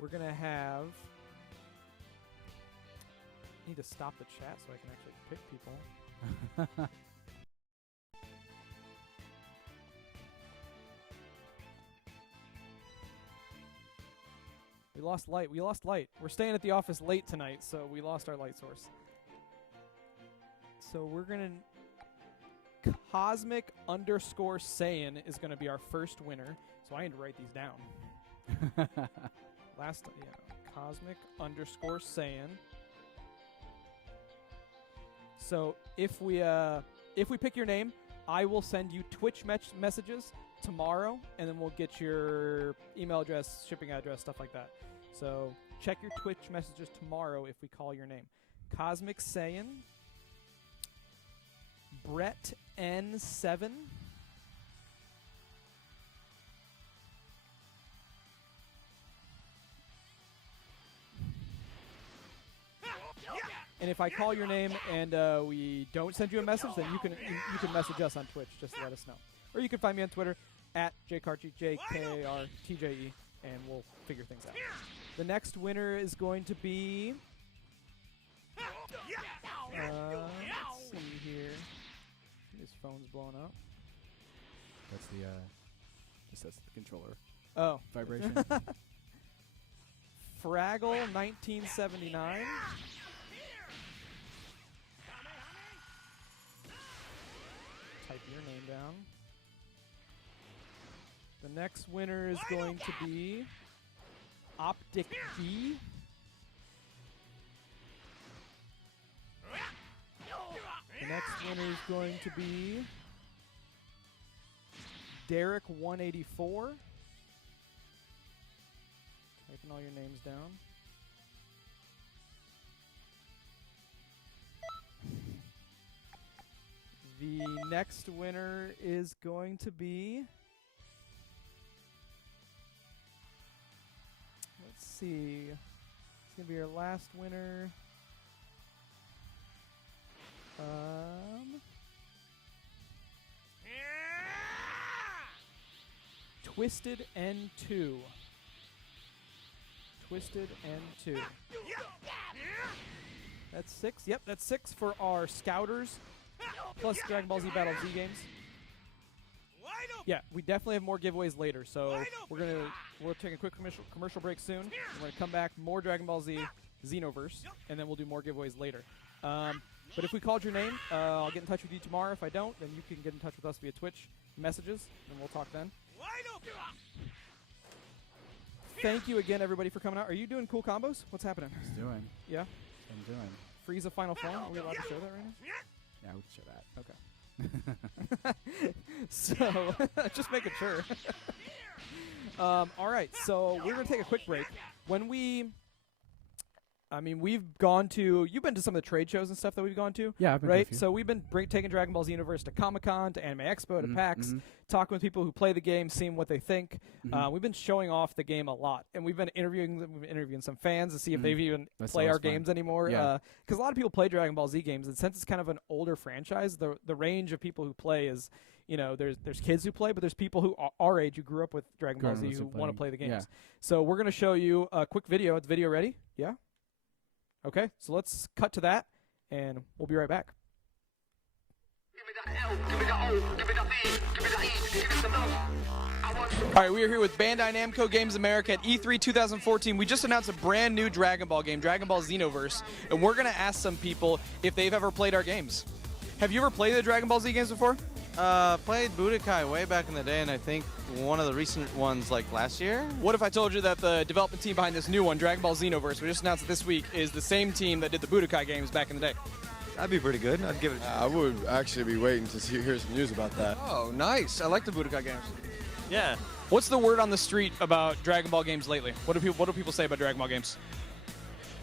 We're going to have... I need to stop the chat so I can actually pick people. We lost light. We're staying at the office late tonight, so we lost our light source. So we're going to... Cosmic_Saiyan is going to be our first winner. So I need to write these down. Cosmic_Saiyan. So if we pick your name, I will send you Twitch messages tomorrow, and then we'll get your email address, shipping address, stuff like that. So check your Twitch messages tomorrow if we call your name. Cosmic Saiyan, Brett N7, and if I call your name and we don't send you a message, then you can message us on Twitch just to let us know. Or you can find me on Twitter at JKartje, JKRTJE, and we'll figure things out. The next winner is going to be... let's see here. His phone's blowing up. That's the controller. Oh. Vibration. Fraggle 1979. Type your name down. The next winner is going to be Optic D. The Next winner is going to be Derek184. Typing all your names down. The next winner is going to be, let's see, it's going to be our last winner. Twisted N2. Twisted N2. That's 6. Yep, that's 6 for our Scouters. Plus Dragon Ball Z Battle Z games. Yeah, we definitely have more giveaways later, so we'll take a quick commercial break soon. We're gonna come back, more Dragon Ball Z Xenoverse, and then we'll do more giveaways later. But if we called your name, I'll get in touch with you tomorrow. If I don't, then you can get in touch with us via Twitch messages, and we'll talk then. Thank you again, everybody, for coming out. Are you doing cool combos? What's happening? Just doing. Yeah? I'm doing. Frieza Final Form. Are we allowed to show that right now? Yeah, we can show that. Okay. So, just making sure. All right, so we're going to take a quick break. We've gone to, you've been to some of the trade shows and stuff that we've gone to. Yeah, I've been right? to a few. So we've been taking Dragon Ball Xenoverse to Comic-Con, to Anime Expo, to PAX, talking with people who play the game, seeing what they think. We've been showing off the game a lot, and we've been interviewing some fans to see if they've even play our games anymore. Because a lot of people play Dragon Ball Z games, and since it's kind of an older franchise, the range of people who play is, you know, there's kids who play, but there's people who our age who grew up with Dragon Ball Z who want to play the games. Yeah. So we're going to show you a quick video. Is the video ready? Yeah? Okay, so let's cut to that, and we'll be right back. All right, we are here with Bandai Namco Games America at E3 2014. We just announced a brand new Dragon Ball game, Dragon Ball Xenoverse, and we're going to ask some people if they've ever played our games. Have you ever played the Dragon Ball Z games before? Played Budokai way back in the day, and I think one of the recent ones like last year. What if I told you that the development team behind this new one, Dragon Ball Xenoverse, we just announced it this week, is the same team that did the Budokai games back in the day? That'd be pretty good. I'd give it. I would actually be waiting to hear some news about that. Oh, nice. I like the Budokai games. Yeah. What's the word on the street about Dragon Ball games lately? What do people say about Dragon Ball games?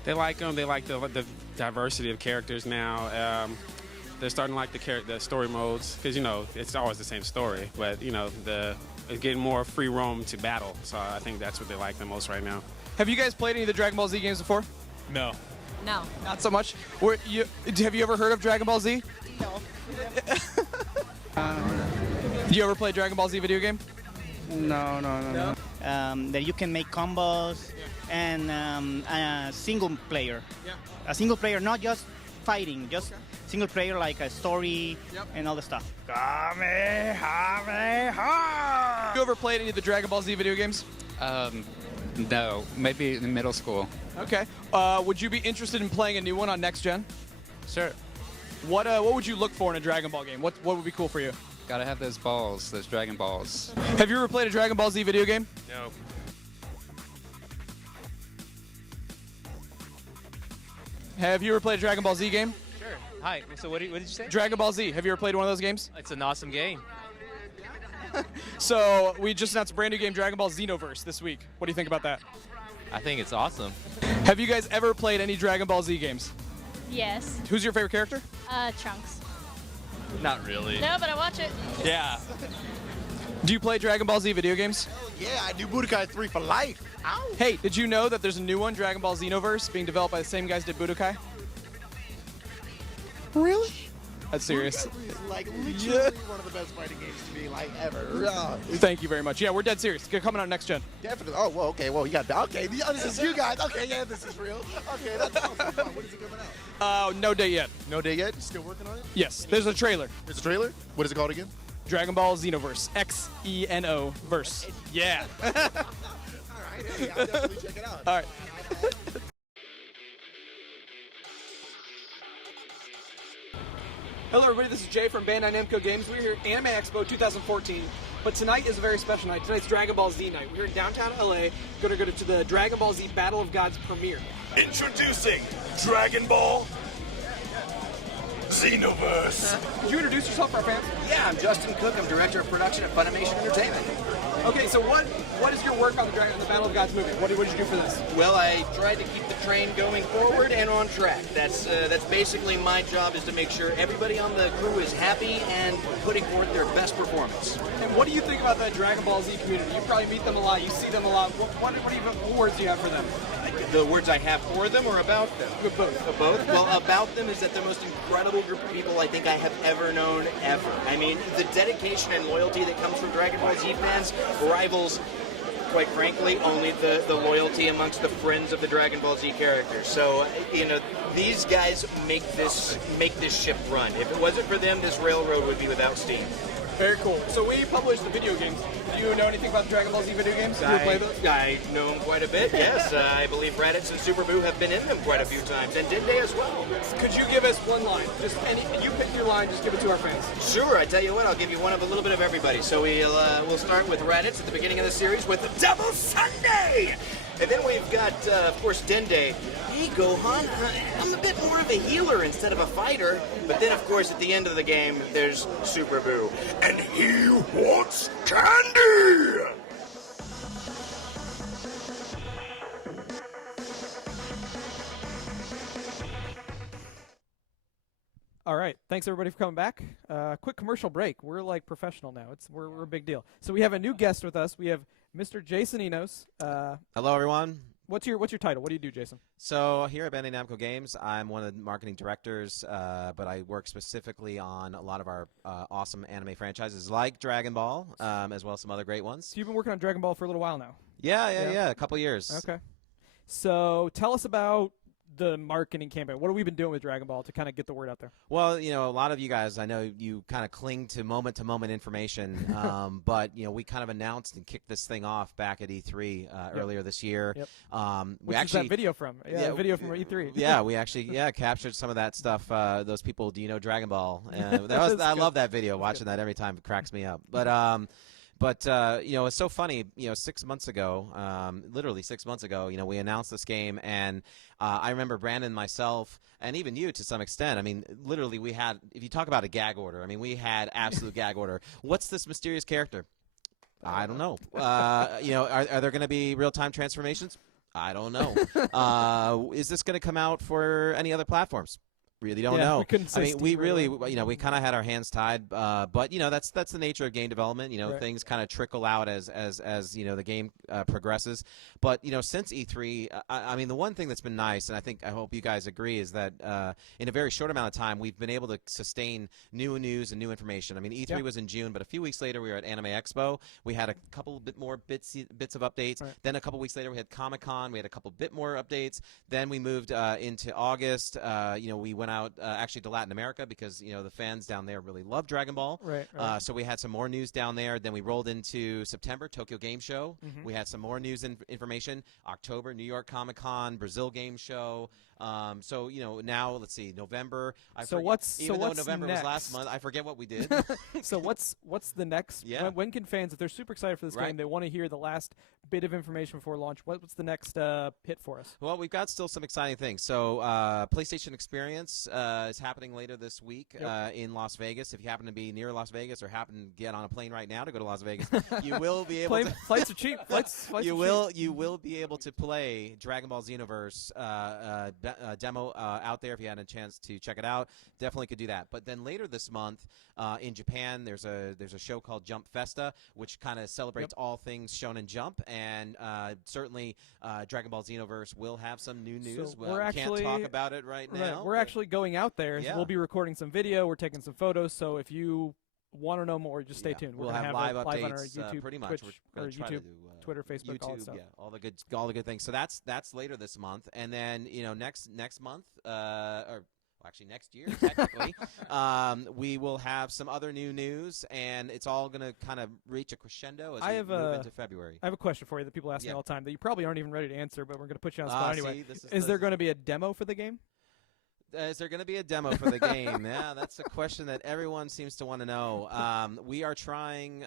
They like them. They like the diversity of characters now. They're starting to like the story modes because, you know, it's always the same story, but, you know, it's getting more free roam to battle. So I think that's what they like the most right now. Have you guys played any of the Dragon Ball Z games before? No. No. Not so much. Have you ever heard of Dragon Ball Z? No. Do you ever play Dragon Ball Z video game? No. That you can make combos and single player. Yeah. A single player, not just fighting, just single player like a story and all the stuff. Have you ever played any of the Dragon Ball Z video games? No, maybe in middle school. Okay. Would you be interested in playing a new one on next gen? Sure. What would you look for in a Dragon Ball game? What would be cool for you? Gotta have those balls, those Dragon Balls. Have you ever played a Dragon Ball Z video game? No. Have you ever played a Dragon Ball Z game? Sure. Hi. So what did you say? Dragon Ball Z. Have you ever played one of those games? It's an awesome game. So we just announced a brand new game, Dragon Ball Xenoverse, this week. What do you think about that? I think it's awesome. Have you guys ever played any Dragon Ball Z games? Yes. Who's your favorite character? Trunks. Not really. No, but I watch it. Yeah. Do you play Dragon Ball Z video games? Yeah, I do Budokai 3 for life. Ow. Hey, did you know that there's a new one, Dragon Ball Xenoverse, being developed by the same guys that did Budokai? Really? That's serious. Is like literally one of the best fighting games to me like ever. Thank you very much. Yeah, we're dead serious. It's coming out next gen. Definitely. Oh, well, okay. Well, you got okay. This is you guys. Okay, yeah, this is real. Okay, that's awesome. When is it coming out? No date yet. No day yet. Still working on it. Yes, there's a trailer. There's a trailer. What is it called again? Dragon Ball Xenoverse. X-E-N-O verse. Yeah. All right. Hey, I'll definitely check it out. All right. Hello everybody, this is Jay from Bandai Namco Games. We're here at Anime Expo 2014, but tonight is a very special night. Tonight's Dragon Ball Z night. We're in downtown LA, going to go to the Dragon Ball Z Battle of Gods premiere. Introducing Dragon Ball Xenoverse. Could you introduce yourself for our fans? Yeah, I'm Justin Cook. I'm director of production at Funimation Entertainment. Okay, so what is your work on the Battle of Gods movie? What did you do for this? Well, I tried to keep the train going forward and on track. That's basically my job, is to make sure everybody on the crew is happy and putting forth their best performance. And what do you think about the Dragon Ball Z community? You probably meet them a lot. You see them a lot. What words do you have for them? The words I have for them or about them? Both. Both? Well, about them is that they're the most incredible group of people I think I have ever known, ever. I mean, the dedication and loyalty that comes from Dragon Ball Z fans rivals, quite frankly, only the loyalty amongst the friends of the Dragon Ball Z characters. So, these guys make this ship run. If it wasn't for them, this railroad would be without steam. Very cool. So we published the video games. Do you know anything about the Dragon Ball Z video games? Do you play those? I know them quite a bit, yes. I believe Raditz and Super Boo have been in them quite a few times, and Dende as well. Could you give us one line? Just you pick your line, just give it to our fans. Sure, I tell you what, I'll give you one of a little bit of everybody. So we'll start with Raditz at the beginning of the series with Double Sunday! And then we've got, of course, Dende. Hey, Gohan, I'm a bit more of a healer instead of a fighter. But then, of course, at the end of the game, there's Super Boo. And he wants candy! All right. Thanks, everybody, for coming back. Quick commercial break. We're like professional now. We're a big deal. So we have a new guest with us. We have Mr. Jason Enos. Hello, everyone. What's your title? What do you do, Jason? So here at Bandai Namco Games, I'm one of the marketing directors, but I work specifically on a lot of our awesome anime franchises like Dragon Ball, as well as some other great ones. So you've been working on Dragon Ball for a little while now? Yeah, a couple years. Okay. So tell us about the marketing campaign. What have we been doing with Dragon Ball to kind of get the word out there? Well, a lot of you guys, I know you kind of cling to moment information, but we kind of announced and kicked this thing off back at E3 earlier this year. Yep. We actually that video from? Yeah, video from E3. Yeah, we actually captured some of that stuff. Those people, do you know Dragon Ball? I love that video. Watching that every time, it cracks me up. But it's so funny. 6 months ago, literally 6 months ago, we announced this game, and I remember Brandon, myself, and even you to some extent. I mean, literally, we had. If you talk about a gag order, I mean, we had absolute gag order. What's this mysterious character? I don't know. Are there going to be real-time transformations? I don't know. Is this going to come out for any other platforms? Really don't know. We really, we kind of had our hands tied, but that's the nature of game development. Right. Things kind of trickle out as the game progresses. But since E3, I mean, the one thing that's been nice, and I hope you guys agree, is that in a very short amount of time, we've been able to sustain new news and new information. I mean, E3 was in June, but a few weeks later, we were at Anime Expo. We had a couple bit more bits of updates. Right. Then a couple weeks later, we had Comic-Con. We had a couple bit more updates. Then we moved into August. We went out actually to Latin America because the fans down there really love Dragon Ball. Right. So we had some more news down there. Then we rolled into September, Tokyo Game Show. Mm-hmm. We had some more news and information. October, New York Comic Con, Brazil Game Show. Now let's see, November. Even though November was last month, I forget what we did. So what's the next? Yeah. When can fans, if they're super excited for this game, they want to hear the last bit of information before launch? What's the next hit for us? Well, we've got still some exciting things. So PlayStation Experience is happening later this week in Las Vegas. If you happen to be near Las Vegas or happen to get on a plane right now to go to Las Vegas, you will be able to. Flights are cheap. You will be able to play Dragon Ball Xenoverse demo out there if you had a chance to check it out. Definitely could do that. But then later this month in Japan, there's a show called Jump Festa, which kind of celebrates all things Shonen Jump, and certainly Dragon Ball Xenoverse will have some new news. So we can't talk about it right now. We're actually going out there. So we'll be recording some video. We're taking some photos. So if you want to know more, just stay tuned. We'll have live updates on our YouTube, pretty much. Twitch, or YouTube, Twitter, Facebook, YouTube, all that stuff. All the good things. So that's later this month, and then next month, actually next year technically, we will have some other new news, and it's all going to kind of reach a crescendo as we move into February. I have a question for you that people ask me all the time that you probably aren't even ready to answer, but we're going to put you on the spot anyway. Is there going to be a demo for the game? Is there going to be a demo for the game? Yeah, that's a question that everyone seems to want to know. We are trying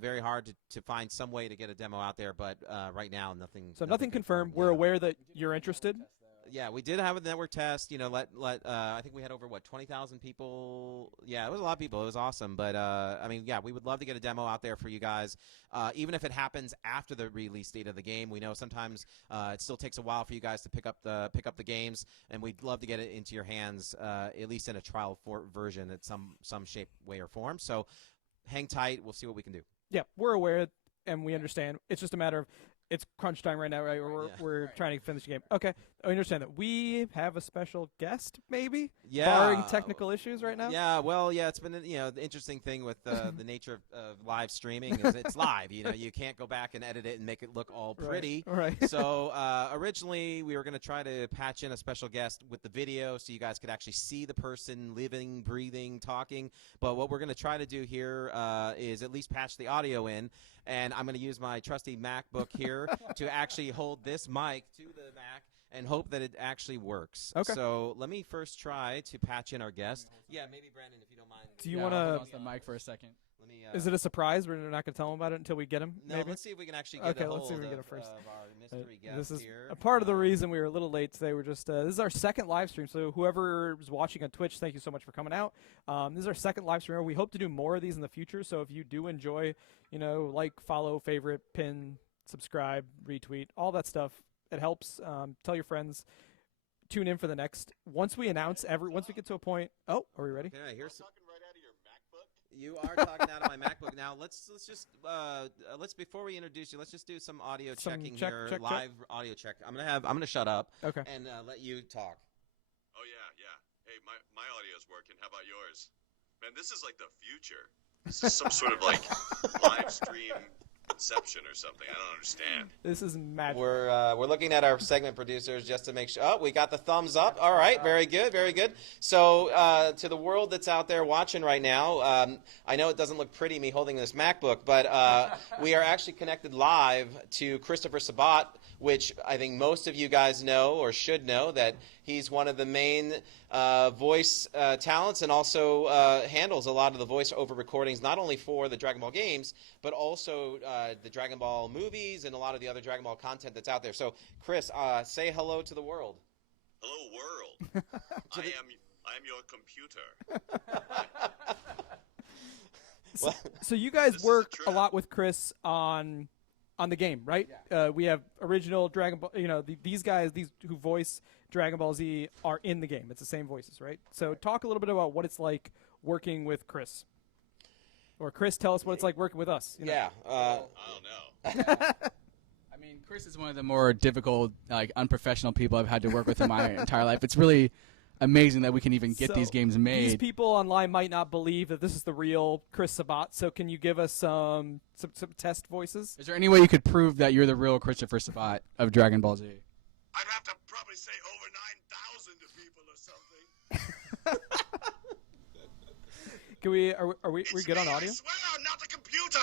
very hard to find some way to get a demo out there, but right now nothing. So nothing confirmed. We're aware that you're interested. Yeah, we did have a network test. You know, I think we had over 20,000 people. Yeah, it was a lot of people. It was awesome. But I mean, yeah, we would love to get a demo out there for you guys, even if it happens after the release date of the game. We know sometimes it still takes a while for you guys to pick up the games, and we'd love to get it into your hands, at least in a trial version at some shape, way, or form. So hang tight. We'll see what we can do. Yeah, we're aware and we understand. It's just a matter of it's crunch time right now, right? We're trying to finish the game. Okay, I understand that. We have a special guest, maybe? Yeah. Barring technical issues right now? Yeah, well, yeah, it's been, the interesting thing with the nature of live streaming is it's live. You know, you can't go back and edit it and make it look all pretty. Right. So originally we were going to try to patch in a special guest with the video so you guys could actually see the person living, breathing, talking. But what we're going to try to do here is at least patch the audio in. And I'm going to use my trusty MacBook here to actually hold this mic to the Mac and hope that it actually works. Okay. So let me first try to patch in our guest. Yeah, maybe Brandon, if you don't mind. Do you want to the mic for a second? Let me, is it a surprise? We're not going to tell him about it until we get him? No, maybe? Let's see if we can actually get a hold let's see if we get of, it first. Of our mystery guest this is here. a part of the reason we were a little late today. We're just this is our second live stream, so whoever is watching on Twitch, thank you so much for coming out. This is our second live stream. We hope to do more of these in the future, so if you do enjoy, like, follow, favorite, pin, subscribe, retweet, all that stuff, it helps. Tell your friends. Tune in for the next. Once we announce once we get to a point. Oh, are we ready? Yeah, here's. You are talking out of my MacBook now. Let's just before we introduce you, let's just do some audio checking here, live audio check. I'm gonna shut up. Okay. And let you talk. Oh yeah. Hey, my audio's working. How about yours? Man, this is like the future. This is some sort of like live stream Inception or something. I don't understand. This is magic. We're looking at our segment producers just to make sure. Oh, we got the thumbs up. All right, very good, very good. So to the world that's out there watching right now, I know it doesn't look pretty me holding this MacBook, but we are actually connected live to Christopher Sabat, which I think most of you guys know or should know that he's one of the main voice talents and also handles a lot of the voice-over recordings, not only for the Dragon Ball games, but also the Dragon Ball movies and a lot of the other Dragon Ball content that's out there. So, Chris, say hello to the world. Hello, world. I am your computer. So you guys work a lot with Chris on the game, right? Yeah. We have original Dragon Ball. These guys, who voice Dragon Ball Z, are in the game. It's the same voices, right? So talk a little bit about what it's like working with Chris. Or Chris, tell us what it's like working with us. Yeah. I don't know. I mean, Chris is one of the more difficult, unprofessional people I've had to work with in my entire life. It's really amazing that we can even get these games made. These people online might not believe that this is the real Chris Sabat, so can you give us some test voices? Is there any way you could prove that you're the real Christopher Sabat of Dragon Ball Z? I'd have to probably say over 9,000 to people or something. Can we? Are we good on audio? I swear I'm not a computer.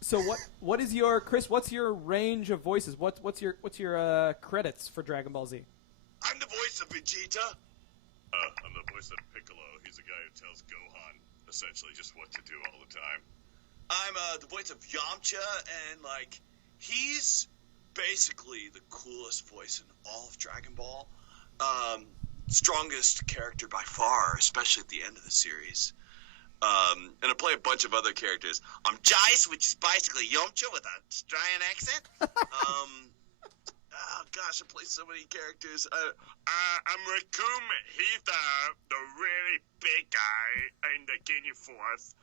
So what is your Chris? What's your range of voices? What's your credits for Dragon Ball Z? I'm the voice of Vegeta. I'm the voice of Piccolo. He's the guy who tells Gohan essentially just what to do all the time. I'm the voice of Yamcha, and he's basically the coolest voice in all of Dragon Ball. Strongest character by far, especially at the end of the series. And I play a bunch of other characters. I'm Jice, which is basically Yamcha with an Australian accent. Oh gosh, I play so many characters. I'm Raccoon. He's the really big guy in the Ginyu Force.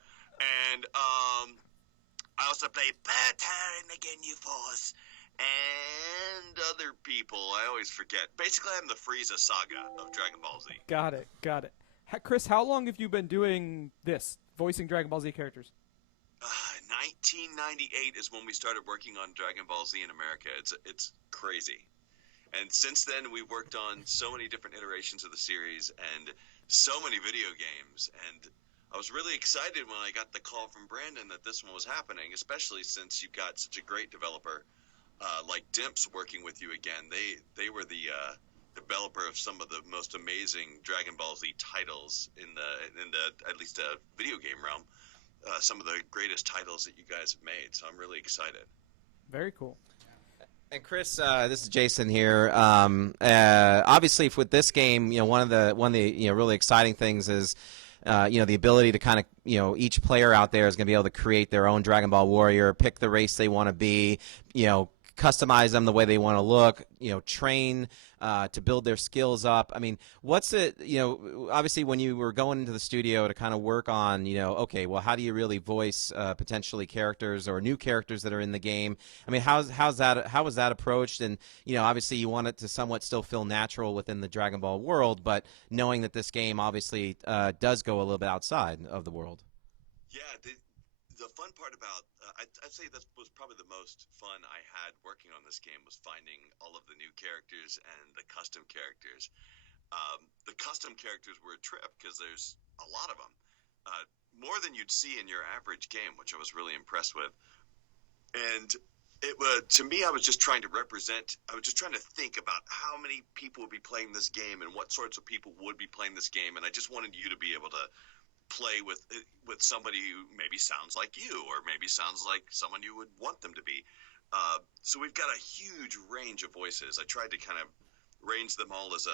And I also play Butter in the Ginyu Force. And other people. I always forget. Basically, I'm the Frieza saga of Dragon Ball Z. Got it. Chris, how long have you been doing this, voicing Dragon Ball Z characters? 1998 is when we started working on Dragon Ball Z in America. It's crazy. And since then, we've worked on so many different iterations of the series and so many video games. And I was really excited when I got the call from Brandon that this one was happening, especially since you've got such a great developer like Dimps working with you again. They were the developer of some of the most amazing Dragon Ball Z titles in the at least video game realm. Some of the greatest titles that you guys have made. So I'm really excited. Very cool. And Chris, this is Jason here. Obviously, with this game, one of the really exciting things is, the ability to kind of, each player out there is going to be able to create their own Dragon Ball Warrior, pick the race they want to be, customize them the way they want to look, train to build their skills up. I mean, what's it, obviously when you were going into the studio to kind of work on, okay, well, how do you really voice potentially characters or new characters that are in the game? I mean, how was that approached? And, obviously you want it to somewhat still feel natural within the Dragon Ball world, but knowing that this game obviously does go a little bit outside of the world. Yeah, the fun part about I'd say that was probably the most fun I had working on this game was finding all of the new characters and the custom characters. The custom characters were a trip because there's a lot of them, more than you'd see in your average game, which I was really impressed with. And to me, I was just trying to think about how many people would be playing this game and what sorts of people would be playing this game, and I just wanted you to be able to play with somebody who maybe sounds like you or maybe sounds like someone you would want them to be. So we've got a huge range of voices. I tried to kind of range them all as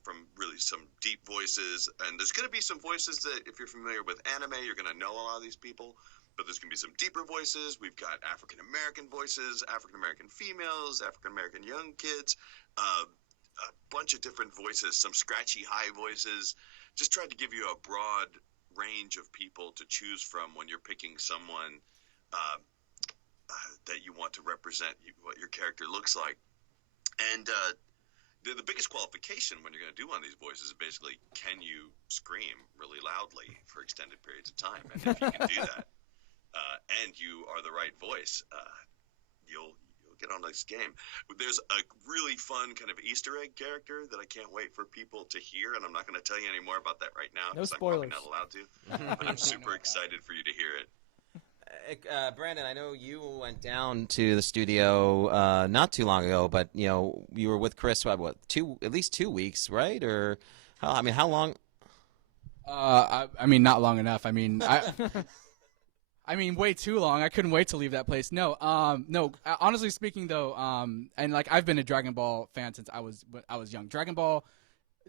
from really some deep voices, and there's going to be some voices that if you're familiar with anime, you're going to know a lot of these people, but there's going to be some deeper voices. We've got African-American voices, African-American females, African-American young kids, a bunch of different voices, some scratchy high voices. Just tried to give you a broad range of people to choose from when you're picking someone that you want to represent what your character looks like. And the biggest qualification when you're going to do one of these voices is basically, can you scream really loudly for extended periods of time? And if you can do that, and you are the right voice, you'll get on this game. There's a really fun kind of Easter egg character that I can't wait for people to hear, and I'm not going to tell you any more about that right now No because I'm spoilers. probably not allowed to. But I'm super excited for you to hear it. Brandon, I know you went down to the studio not too long ago, but you were with Chris at least 2 weeks, right? Or how long? Not long enough. Way too long. I couldn't wait to leave that place. No. Honestly speaking, though, and like I've been a Dragon Ball fan since I was young. Dragon Ball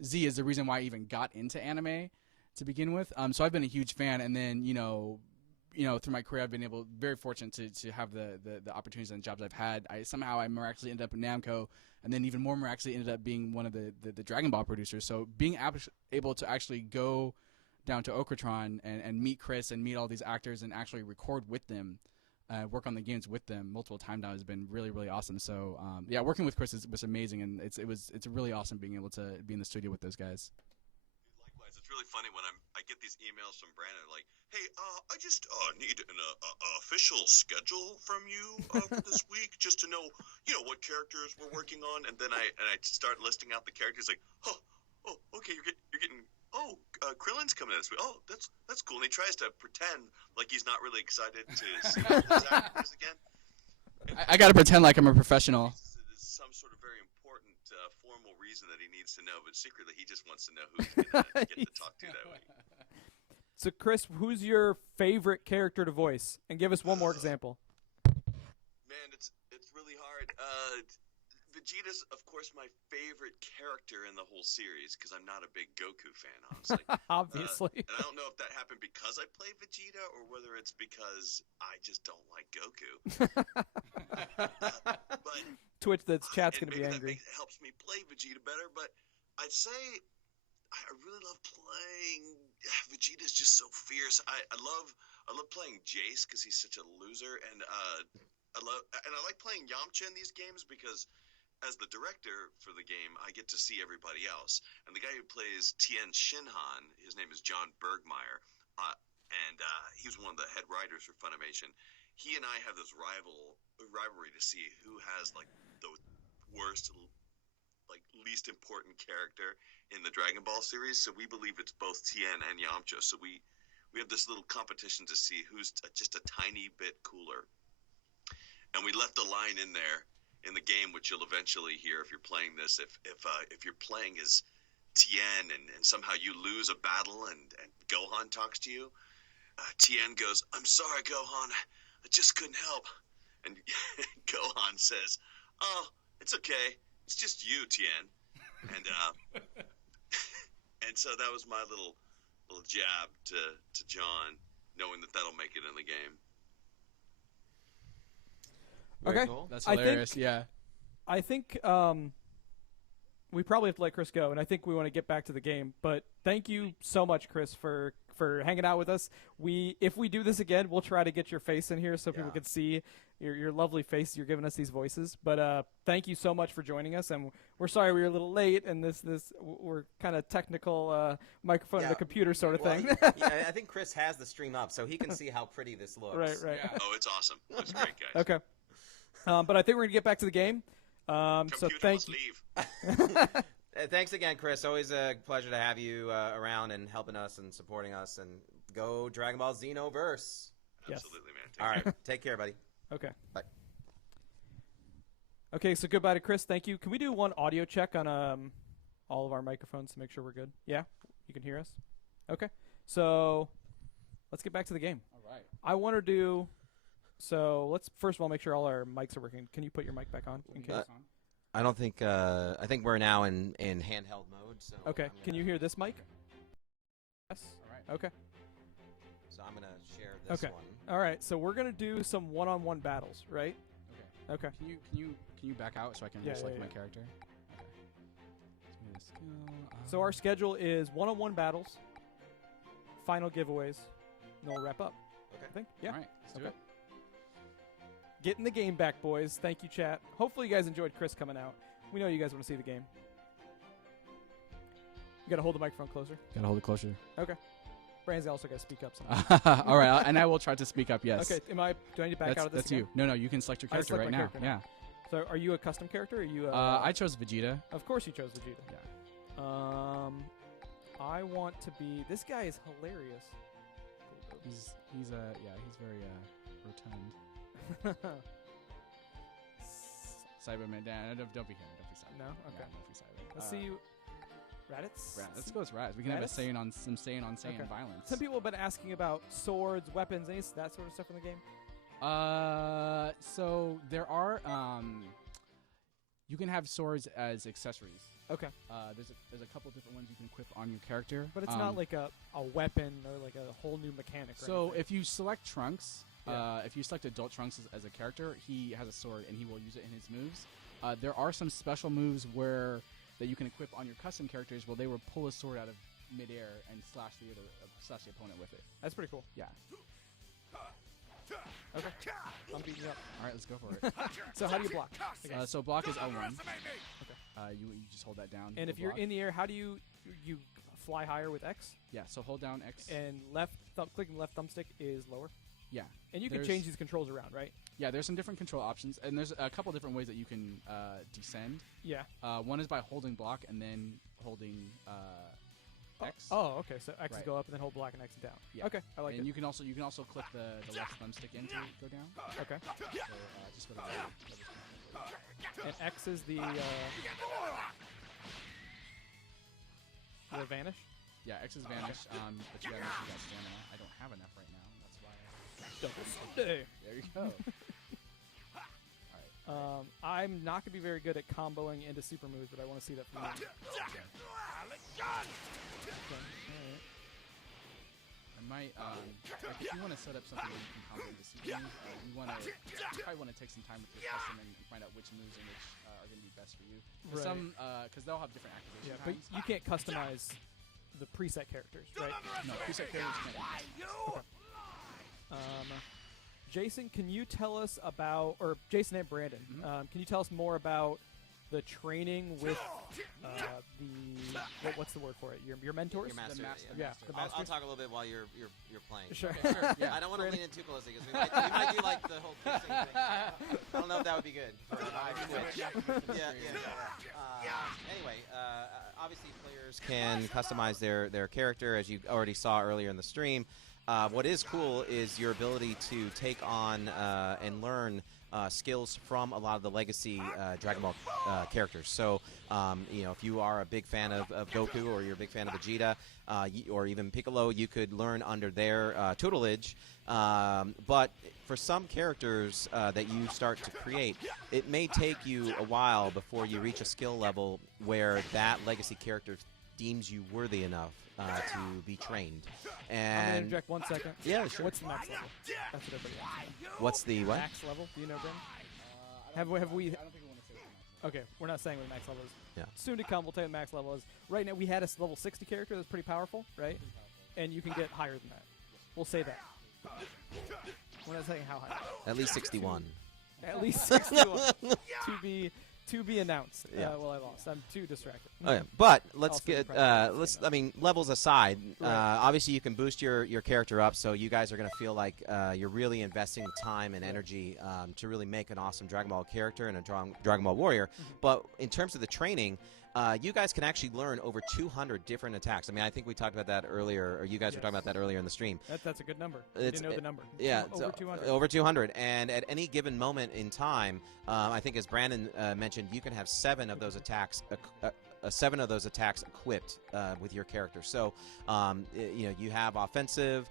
Z is the reason why I even got into anime to begin with. So I've been a huge fan, and then through my career, I've been very fortunate to have the opportunities and jobs I've had. I miraculously ended up at Namco, and then even more miraculously ended up being one of the Dragon Ball producers. So being able to actually go down to Okratron and meet Chris and meet all these actors and actually record with them, work on the games with them multiple times now has been really, really awesome. So working with Chris was amazing, and it's really awesome being able to be in the studio with those guys. Likewise, it's really funny when I get these emails from Brandon like, hey, I just need an official schedule from you for this week just to know, what characters we're working on, and then I start listing out the characters like, oh, okay, you're getting. Oh, Krillin's coming in this week. Oh, that's cool. And he tries to pretend like he's not really excited to see his actors again. I got to pretend like I'm a professional. There's some sort of very important formal reason that he needs to know, but secretly he just wants to know who he's going to get to talk to that week. So, Chris, who's your favorite character to voice? And give us one more example. Man, it's really hard. Vegeta's, of course, my favorite character in the whole series because I'm not a big Goku fan, honestly. Obviously. And I don't know if that happened because I play Vegeta or whether it's because I just don't like Goku. But Twitch, that chat's going to be angry. That helps me play Vegeta better, but I'd say I really love playing. Vegeta's just so fierce. I love playing Jace because he's such a loser, and I like playing Yamcha in these games because as the director for the game, I get to see everybody else. And the guy who plays Tien Shinhan, his name is John Bergmeyer, and he was one of the head writers for Funimation. He and I have this rivalry to see who has like the worst, like least important character in the Dragon Ball series. So we believe it's both Tien and Yamcha. So we have this little competition to see who's just a tiny bit cooler. And we left the line in there in the game, which you'll eventually hear if you're playing this. If you're playing as Tien and somehow you lose a battle and Gohan talks to you, Tien goes, "I'm sorry, Gohan, I just couldn't help." And Gohan says, "Oh, it's okay. It's just you, Tien." And and so that was my little jab to John, knowing that that'll make it in the game. Very cool. That's hilarious. I think we probably have to let Chris go, and I think we want to get back to the game. But thank you so much, Chris, for hanging out with us. If we do this again, we'll try to get your face in here so people can see your lovely face. You're giving us these voices. But thank you so much for joining us, and we're sorry we were a little late, and we're kind of technical microphone and a computer sort of thing. I think Chris has the stream up, so he can see how pretty this looks. Right. Yeah. Oh, it's awesome. That's great, guys. Okay. But I think we're going to get back to the game. So thank you. Thanks again, Chris. Always a pleasure to have you around and helping us and supporting us. And go Dragon Ball Xenoverse. Absolutely, man. All right. Take care, buddy. Okay. Bye. Okay, so goodbye to Chris. Thank you. Can we do one audio check on all of our microphones to make sure we're good? Yeah? You can hear us? Okay. So let's get back to the game. All right. I want to do... So let's first of all make sure all our mics are working. Can you put your mic back on? In case? I don't think. I think we're now in handheld mode. So okay. Can you hear this mic? Yes. All right. Okay. So I'm gonna share this one. All right. So we're gonna do some one-on-one battles, right? Okay. Okay. Can you back out so I can select my character? Okay. So our schedule is one-on-one battles, final giveaways, and then we'll wrap up. Okay. I think. Yeah. All right. Let's do it. Getting the game back, boys. Thank you, chat. Hopefully you guys enjoyed Chris coming out. We know you guys want to see the game. You got to hold the microphone closer. Gotta hold it closer. Okay. Brand's also got to speak up sometimes. All right, and I will try to speak up, yes. Okay, do I need to back out of this That's you. No, you can select your character right now. Yeah. So are you a custom character? Or are you I chose Vegeta. Of course you chose Vegeta. Yeah. I want to be... This guy is hilarious. He's very rotund. Cyberman, don't be him. Don't be Cyberman. No? Okay. Yeah, don't be Cyberman. Let's see. Raditz? Let's go with Raditz. We can have a Saiyan on Saiyan violence. Some people have been asking about swords, weapons, that sort of stuff in the game. So there are you can have swords as accessories. Okay. There's a couple different ones you can equip on your character. But it's not like a weapon or like a whole new mechanic. So if you select Trunks, if you select Adult Trunks as a character, he has a sword and he will use it in his moves. There are some special moves that you can equip on your custom characters where they will pull a sword out of midair and slash the opponent with it. That's pretty cool. Yeah. Okay. I'm beating you up. All right, let's go for it. So how do you block? So block is L1. Okay. You just hold that down. And if you're in the air, how do you fly higher with X? Yeah. So hold down X. And clicking left thumbstick is lower. Yeah. And you can change these controls around, right? Yeah, there's some different control options, and there's a couple different ways that you can descend. Yeah. One is by holding block and then holding X. Oh, okay. So X is go up and then hold block and X is down. Yeah. Okay, I like it. And you can also click the left thumbstick in to go down. Okay. So just go down. And X is the vanish. Yeah, X is vanish. But you gotta make sure you got stamina. I don't have enough right now. That's why. Double Sunday. There you go. All right. I'm not gonna be very good at comboing into super moves, but I want to see that from you. I might, like if you want to set up something where you can combo into super moves, you probably want to take some time with your custom and find out which moves and which are going to be best for you. Right. Because they'll have different activation times. But you can't customize the preset characters, right? No, preset characters can't. Okay. Jason, can you tell us about, or Jason and Brandon, can you tell us more about the training with what's the word for it? Your mentors? Your master, the I'll talk a little bit while you're playing. Sure. Okay, sure. Yeah. I don't want to lean in too closely because we might do like the whole kissing thing. I don't know if that would be good for live Twitch. Anyway, obviously players can customize their character, as you already saw earlier in the stream. What is cool is your ability to take on and learn skills from a lot of the legacy Dragon Ball characters. So, if you are a big fan of Goku, or you're a big fan of Vegeta, or even Piccolo, you could learn under their tutelage. But for some characters that you start to create, it may take you a while before you reach a skill level where that legacy character deems you worthy enough to be trained. And I'm going to interject 1 second. Yeah, sure. What's the max level? That's what everybody wants to know. What's the what? Max level? Do you know, Ben? Have we? I don't think we want to say that. Okay, we're not saying what the max level is. Yeah. Soon to come, we'll tell you what the max level is. Right now, we had a level 60 character that's pretty powerful, right? And you can get higher than that. We'll say that. We're not saying how high. At least 61. At least 61. to be announced. Yeah. Well, I lost. I'm too distracted. Oh, yeah. But let's Also get impressive. levels aside. Right. Obviously, you can boost your character up, so you guys are going to feel like you're really investing the time and energy to really make an awesome Dragon Ball character and a Dragon Ball warrior. But in terms of the training, you guys can actually learn over 200 different attacks. I mean, I think we talked about that earlier, or you guys were talking about that earlier in the stream. That's a good number. I didn't know the number. Yeah, over 200. Over 200. And at any given moment in time, I think as Brandon mentioned, you can have 7 of those attacks. 7 of those attacks equipped with your character. So, you have offensive,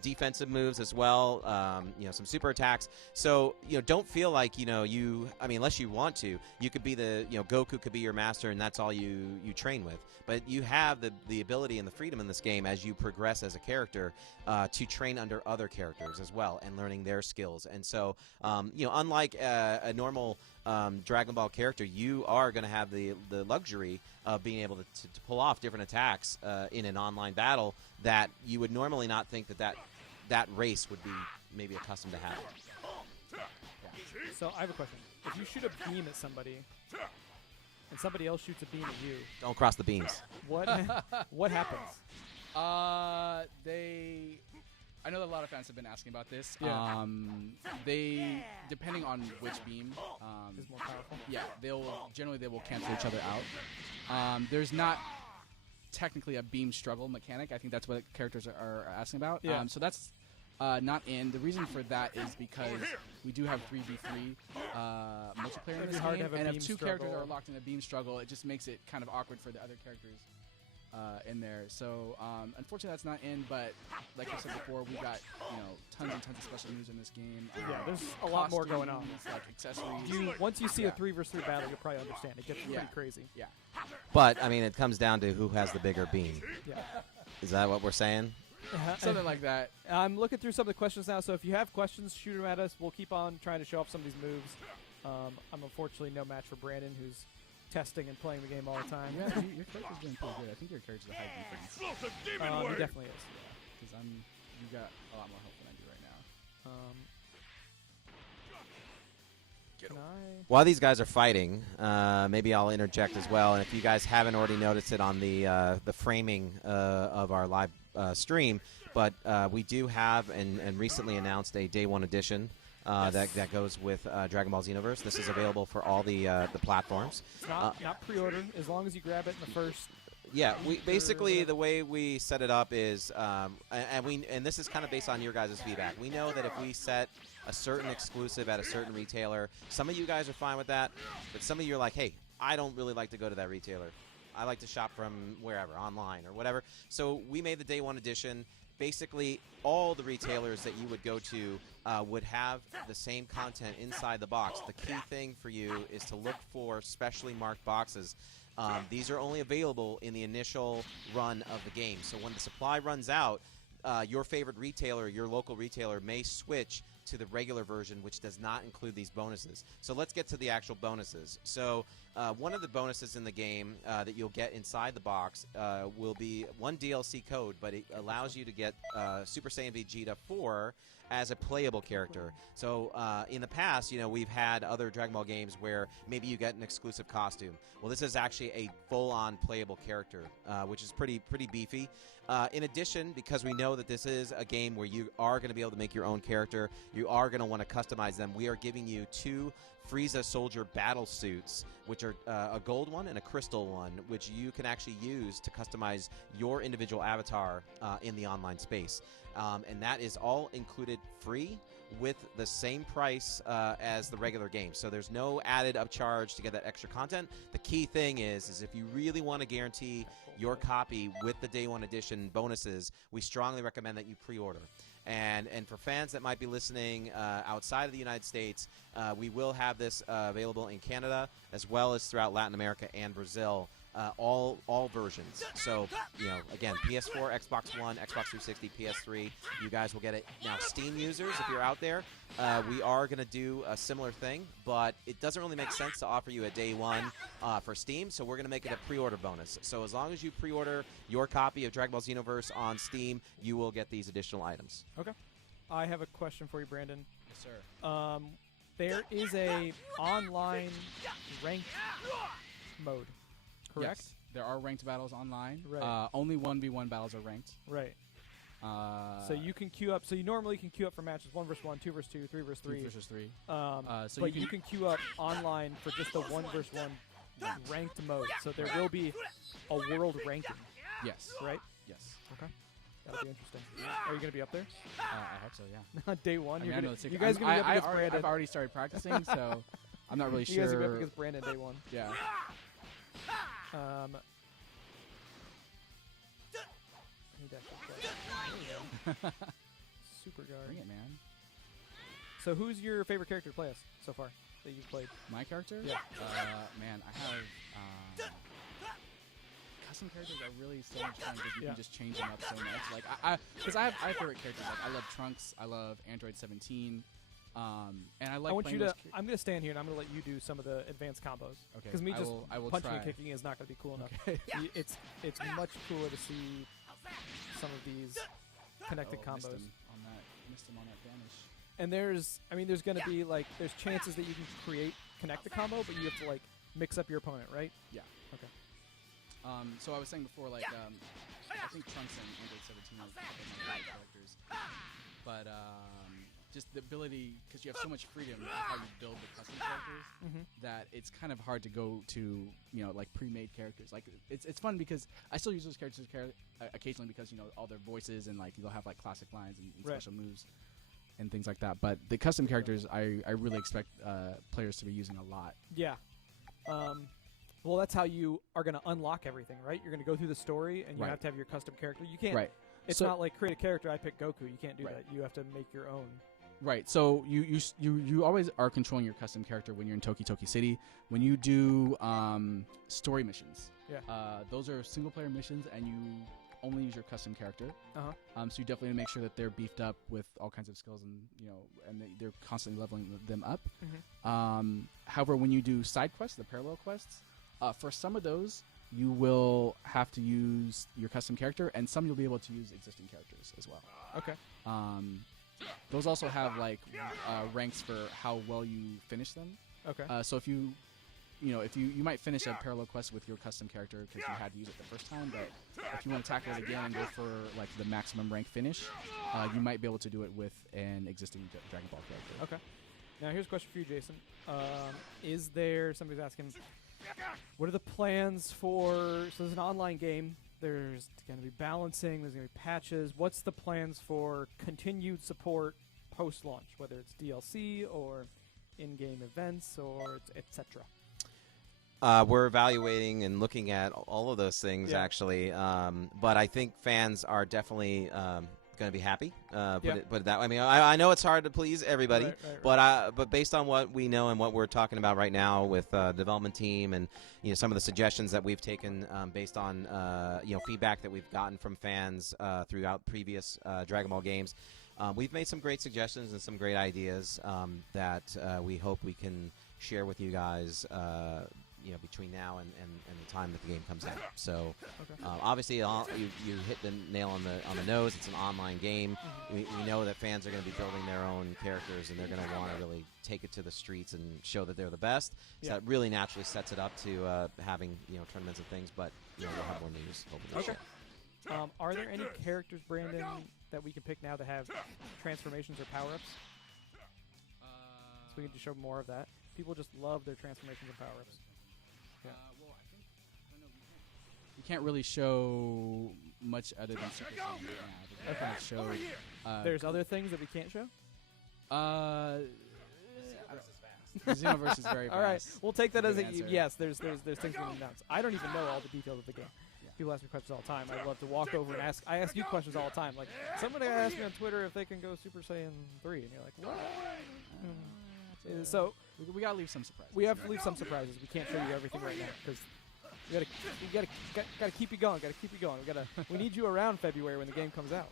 defensive moves as well. Some super attacks. So, don't feel like unless you want to, you could be Goku could be your master, and that's all you train with. But you have the ability and the freedom in this game as you progress as a character to train under other characters as well and learning their skills. And so, unlike a normal Dragon Ball character, you are going to have the luxury of being able to pull off different attacks in an online battle that you would normally not think that race would be maybe accustomed to having. So I have a question. If you shoot a beam at somebody and somebody else shoots a beam at you, don't cross the beams. What happens? I know that a lot of fans have been asking about this. Yeah. They, depending on which beam, is more powerful. Yeah, they will cancel each other out. There's not technically a beam struggle mechanic. I think that's what characters are asking about. Yeah. So that's not in. The reason for that is because we do have 3v3 multiplayer in this game, and if 2 characters are locked in a beam struggle, it just makes it kind of awkward for the other characters in there. So unfortunately that's not in, but like I said before, we got tons and tons of special moves in this game. Yeah, there's a lot more going on. Like accessories. Once you see a 3 versus 3 battle, you'll probably understand. It gets pretty crazy. Yeah. But I mean, it comes down to who has the bigger beam. Yeah. Is that what we're saying? Something like that. I'm looking through some of the questions now, so if you have questions, shoot them at us. We'll keep on trying to show off some of these moves. I'm unfortunately no match for Brandon, who's testing and playing the game all the time. Yeah, your character's doing pretty good. I think your character's a high defense. He definitely is. Because you got a lot more health than I do right now. While these guys are fighting, maybe I'll interject as well. And if you guys haven't already noticed it on the framing of our live stream, but we do have and recently announced a Day 1 edition. That goes with Dragon Ball Xenoverse. This is available for all the platforms. It's not pre-order as long as you grab it in the first. Yeah, we basically the way we set it up is, and this is kind of based on your guys' feedback. We know that if we set a certain exclusive at a certain retailer, some of you guys are fine with that, but some of you are like, hey, I don't really like to go to that retailer. I like to shop from wherever, online or whatever. So we made the Day 1 edition. Basically, all the retailers that you would go to would have the same content inside the box. The key thing for you is to look for specially marked boxes. These are only available in the initial run of the game. So when the supply runs out, your favorite retailer, your local retailer, may switch to the regular version, which does not include these bonuses. So let's get to the actual bonuses. So one of the bonuses in the game that you'll get inside the box will be one DLC code, but it allows you to get Super Saiyan Vegeta 4 as a playable character. So in the past, we've had other Dragon Ball games where maybe you get an exclusive costume. Well, this is actually a full-on playable character, which is pretty beefy. In addition, because we know that this is a game where you are going to be able to make your own character, you are going to want to customize them, we are giving you 2 Frieza Soldier battle suits, which are a gold one and a crystal one, which you can actually use to customize your individual avatar in the online space. And that is all included free with the same price as the regular game. So there's no added upcharge to get that extra content. The key thing is if you really want to guarantee your copy with the Day 1 edition bonuses, we strongly recommend that you pre-order. And for fans that might be listening outside of the United States, we will have this available in Canada as well as throughout Latin America and Brazil. All versions. So, again, PS4, Xbox One, Xbox 360, PS3, you guys will get it. Now, Steam users, if you're out there, we are going to do a similar thing, but it doesn't really make sense to offer you a Day 1 for Steam, so we're going to make it a pre-order bonus. So as long as you pre-order your copy of Dragon Ball Xenoverse on Steam, you will get these additional items. Okay. I have a question for you, Brandon. Yes, sir. There is a online ranked mode. Correct? Yes, there are ranked battles online. Right. Only 1v1 battles are ranked. Right. So you can queue up. So you normally can queue up for matches 1 versus 1, 2 versus 2, 3 versus 3. 2 versus 3. So but you can queue up online for just the 1 versus 1 ranked mode. So there will be a world ranking. Yes. Right? Yes. Okay. That'll be interesting. Are you going to be up there? I hope so, yeah. Day 1? I You mean, guys going to be up against Brandon. I've already started practicing, so I'm not really sure. You guys are going to be up against Brandon Day 1. Yeah. Super guard. Bring it, man. So who's your favorite character to play as so far that you've played? My character? Yeah. Man, I have custom characters are really so much fun because you can just change them up so much. Like because I have favorite characters. Like I love Trunks. I love Android 17. And I like. I'm gonna stand here and I'm gonna let you do some of the advanced combos. Okay. Because me just I will punching try. and kicking is not gonna be cool enough. Okay. It's much cooler to see some of these connected combos. Missed him on that vanish. And there's gonna be there's chances that you can create connect the combo, but you have to mix up your opponent, right? Yeah. Okay. So I was saying before, I think Trunks and Android 17 are a couple of my favorite characters, but just the ability, because you have so much freedom in how you build the custom characters, that it's kind of hard to go to pre-made characters. Like it's fun because I still use those characters occasionally because all their voices and they'll have classic lines and special moves and things like that. But the custom characters, I really expect players to be using a lot. Yeah. Well, that's how you are going to unlock everything, right? You're going to go through the story, and you have to have your custom character. You can't. Right. It's not like create a character. I pick Goku. You can't do that. You have to make your own. Right. So you always are controlling your custom character when you're in Toki Toki City. When you do story missions, those are single player missions, and you only use your custom character. So you definitely need to make sure that they're beefed up with all kinds of skills, and and they're constantly leveling them up. However, when you do side quests, the parallel quests, for some of those, you will have to use your custom character, and some you'll be able to use existing characters as well. Okay. Those also have ranks for how well you finish them. Okay. So if you might finish a parallel quest with your custom character because you had to use it the first time, but if you want to tackle it again and go for the maximum rank finish, you might be able to do it with an existing Dragon Ball character. Okay. Now here's a question for you, Jason. Is there, somebody's asking, what are the plans for, so there's an online game, there's going to be balancing, there's going to be patches. What's the plans for continued support post-launch, whether it's DLC or in-game events or etc.? We're evaluating and looking at all of those things, actually. But I think fans are definitely going to be happy. Put it that way. I mean, I know it's hard to please everybody, but based on what we know and what we're talking about right now with the development team and some of the suggestions that we've taken based on feedback that we've gotten from fans throughout previous Dragon Ball games, we've made some great suggestions and some great ideas that we hope we can share with you guys. Between now and the time that the game comes out. So, obviously, you hit the nail on the nose. It's an online game. We know that fans are going to be building their own characters, and they're going to want to really take it to the streets and show that they're the best. So that really naturally sets it up to having tournaments and things. But we'll have more news over this year. Are there any characters, Brandon, that we can pick now that have transformations or power-ups? So we can just show more of that. People just love their transformations and power-ups. Well, I think you can't really show much other than Super Saiyan. Show. There's other things that we can't show. Xenoverse is very fast. All right, we'll take that as a answer. yes. There's things being announced. I don't even know all the details of the game. People ask me questions all the time. I love to walk over and ask. I ask you questions all the time. Like somebody asked me on Twitter if they can go Super Saiyan 3, and you're like, what? So we gotta leave some surprises. We have to leave some surprises. We can't show you everything right now because we gotta keep you going. Gotta keep you going. We need you around February when the game comes out.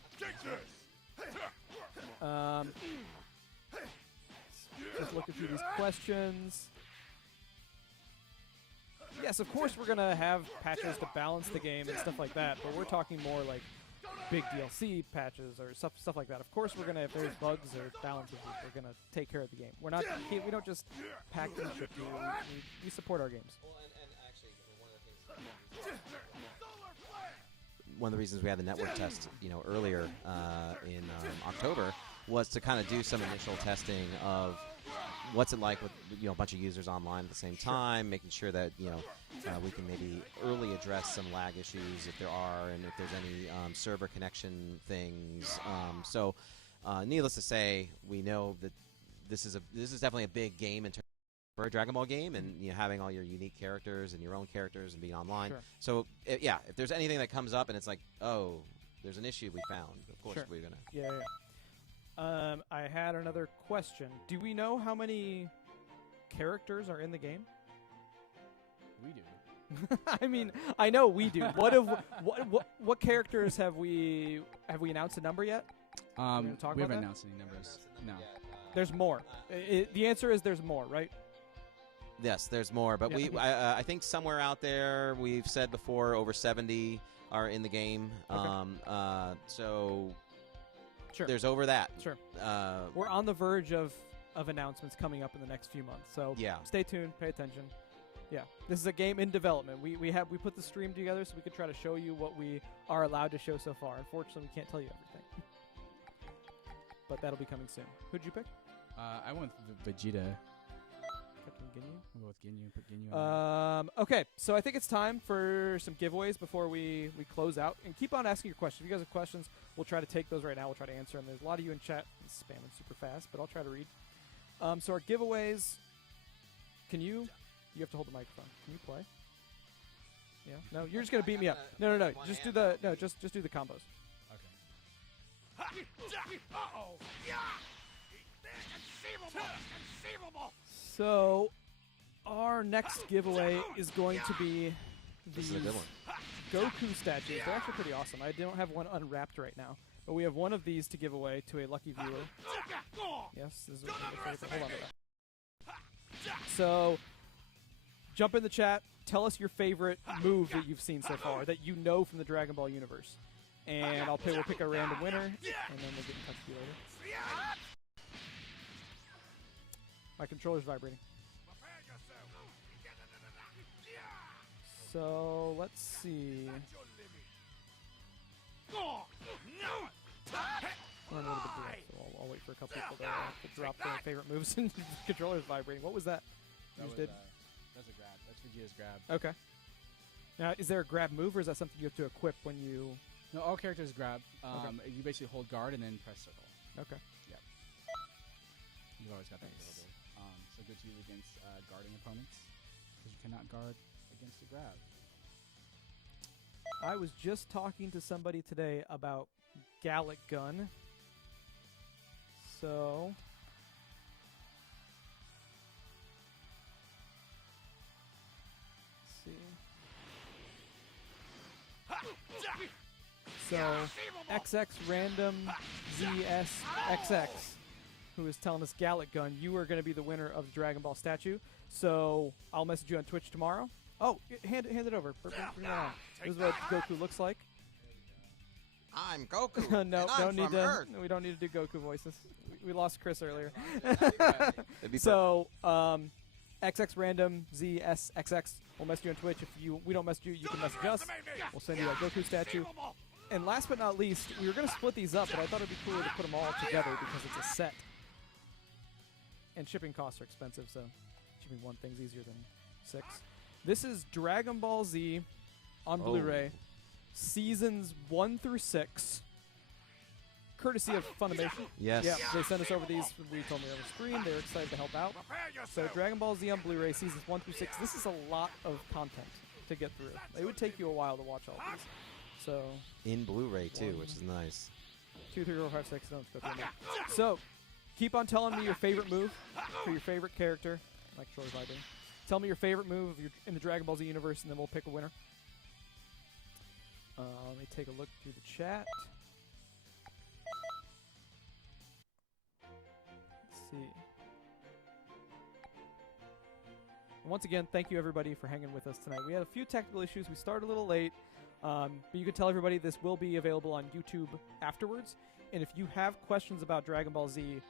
Just looking through these questions. Yes, of course we're gonna have patches to balance the game and stuff like that, but we're talking more like big DLC patches or stuff like that. Of course we're gonna, if there's bugs or balances, we're gonna take care of the game. We don't just pack and ship you. We support our games. Well, and actually, one of the reasons we had the network test, earlier in October was to kind of do some initial testing of what's it like with a bunch of users online at the same time, making sure that we can maybe early address some lag issues if there are, and if there's any server connection things. So, needless to say, we know that this is definitely a big game in terms for a Dragon Ball game, and having all your unique characters and your own characters and being online. Sure. So, if there's anything that comes up and it's like, oh, there's an issue we found, of course we're gonna. Yeah. I had another question. Do we know how many characters are in the game? We do. I mean, I know we do. What characters have we announced a number yet? We haven't announced any numbers. No. There's more. The answer is there's more, right? Yes, there's more, but I think somewhere out there we've said before over 70 are in the game. Okay. So. Sure. There's over that. Sure. We're on the verge of announcements coming up in the next few months. So stay tuned, pay attention. Yeah, this is a game in development. We put the stream together so we could try to show you what we are allowed to show so far. Unfortunately, we can't tell you everything. But that'll be coming soon. Who'd you pick? I went with Vegeta. Captain Ginyu? I'll go with Ginyu. Put Ginyu okay, so I think it's time for some giveaways before we close out. And keep on asking your questions. If you guys have questions, we'll try to take those right now. We'll try to answer them. There's a lot of you in chat spamming super fast, but I'll try to read. So our giveaways, you have to hold the microphone. Can you play? Yeah? No, you're just going to beat me up. No. Just do the combos. Okay. So, our next giveaway is going to be This is a good one. Goku statues. They're actually pretty awesome. I don't have one unwrapped right now, but we have one of these to give away to a lucky viewer. Yes, this is what hold on to that. So, jump in the chat. Tell us your favorite move that you've seen so far that you know from the Dragon Ball universe, and we'll pick a random winner, and then we'll get in touch with you later. My controller's vibrating. So, let's see. Run a little bit direct, so I'll wait for a couple people to drop their favorite moves, and the controller's vibrating. What was that? That's a grab. That's Vegeta's grab. Okay. Now, is there a grab move, or is that something you have to equip when you... No, all characters grab. You basically hold guard and then press circle. Okay. Yep. You've always got that available. So good to use against guarding opponents, because you cannot guard against a grab. I was just talking to somebody today about Gallic Gun. So... So, XX Random ZSXX, who is telling us Gallic Gun, you are going to be the winner of the Dragon Ball statue. So, I'll message you on Twitch tomorrow. Oh, hand it over. Bring it on. This is what Goku looks like. I'm Goku. No, and I'm from Earth. we don't need to do Goku voices. We lost Chris earlier. It'd be So, XX Random ZSXX. We'll message you on Twitch. If we don't message you, you can message us. We'll send you a Goku statue. And last but not least, we were going to split these up, but I thought it'd be cooler to put them all together because it's a set. And shipping costs are expensive, so shipping one thing's easier than 6. This is Dragon Ball Z on Blu-ray, seasons 1 through 6, courtesy of Funimation. Yes. Yeah, they sent us over these. We told me over screen. They're excited to help out. So Dragon Ball Z on Blu-ray seasons 1 through 6. This is a lot of content to get through. It would take you a while to watch all these. So in Blu-ray too, which is nice. 2, 3, 4, 5, 6. Don't go through them. So keep on telling me your favorite move for your favorite character, like Troy Viding. Tell me your favorite move in the Dragon Ball Z universe, and then we'll pick a winner. Let me take a look through the chat. Let's see. And once again, thank you everybody for hanging with us tonight. We had a few technical issues. We started a little late, but you can tell everybody this will be available on YouTube afterwards. And if you have questions about Dragon Ball Z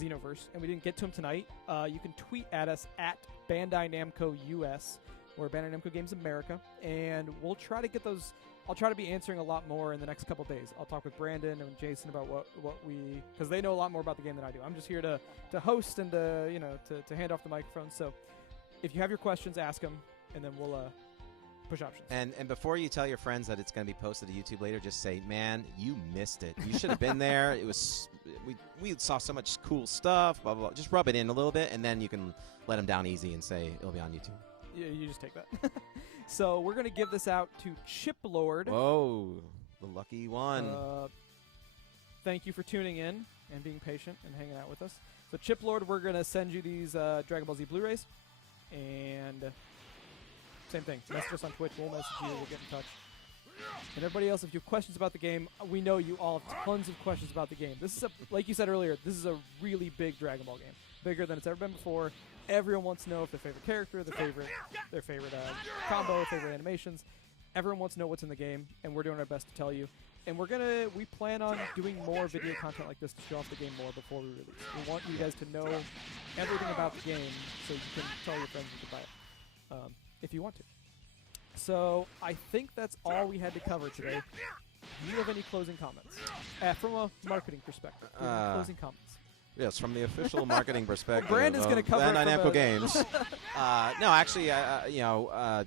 Xenoverse, and we didn't get to them tonight, you can tweet at us at Bandai Namco US or Bandai Namco Games America, and we'll try to get those. I'll try to be answering a lot more in the next couple days. I'll talk with Brandon and Jason about what we, because they know a lot more about the game than I do. I'm just here to host and to hand off the microphone. So if you have your questions, ask them, and then we'll push options. And before you tell your friends that it's going to be posted to YouTube later, just say, man, you missed it. You should have been there. It was we saw so much cool stuff. Blah blah blah. Just rub it in a little bit, and then you can let them down easy and say it'll be on YouTube. Yeah, you just take that. So we're going to give this out to Chip Lord. Whoa, the lucky one. Thank you for tuning in and being patient and hanging out with us. So Chip Lord, we're going to send you these Dragon Ball Z Blu-rays. And same thing. Message us on Twitch. We'll message you. We'll get in touch. And everybody else, if you have questions about the game, we know you all have tons of questions about the game. This is, like you said earlier, this is a really big Dragon Ball game. Bigger than it's ever been before. Everyone wants to know if their favorite character, their favorite combo, favorite animations. Everyone wants to know what's in the game, and we're doing our best to tell you. And we plan on doing more video content like this to show off the game more before we release. We want you guys to know everything about the game so you can tell your friends you can buy it if you want to. So I think that's all we had to cover today. Do you have any closing comments? From a marketing perspective, do you have any closing comments? Yes, from the official marketing perspective. Brandon's going to cover Bandai Namco Games. No, actually,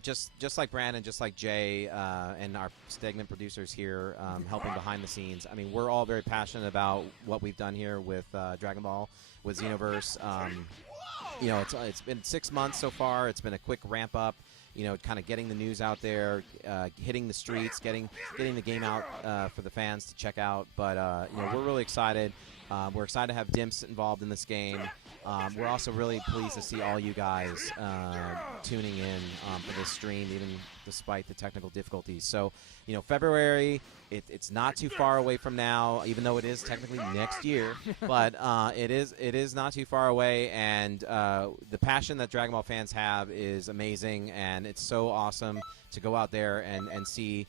just like Brandon, just like Jay, and our segment producers here helping behind the scenes. I mean, we're all very passionate about what we've done here with Dragon Ball, with Xenoverse. It's been 6 months so far. It's been a quick ramp up. Kind of getting the news out there, hitting the streets, getting the game out for the fans to check out. But we're really excited. We're excited to have Dimps involved in this game. We're also really pleased to see all you guys tuning in for this stream, even despite the technical difficulties. So, February, it's not too far away from now, even though it is technically next year. But it is not too far away, and the passion that Dragon Ball fans have is amazing, and it's so awesome to go out there and see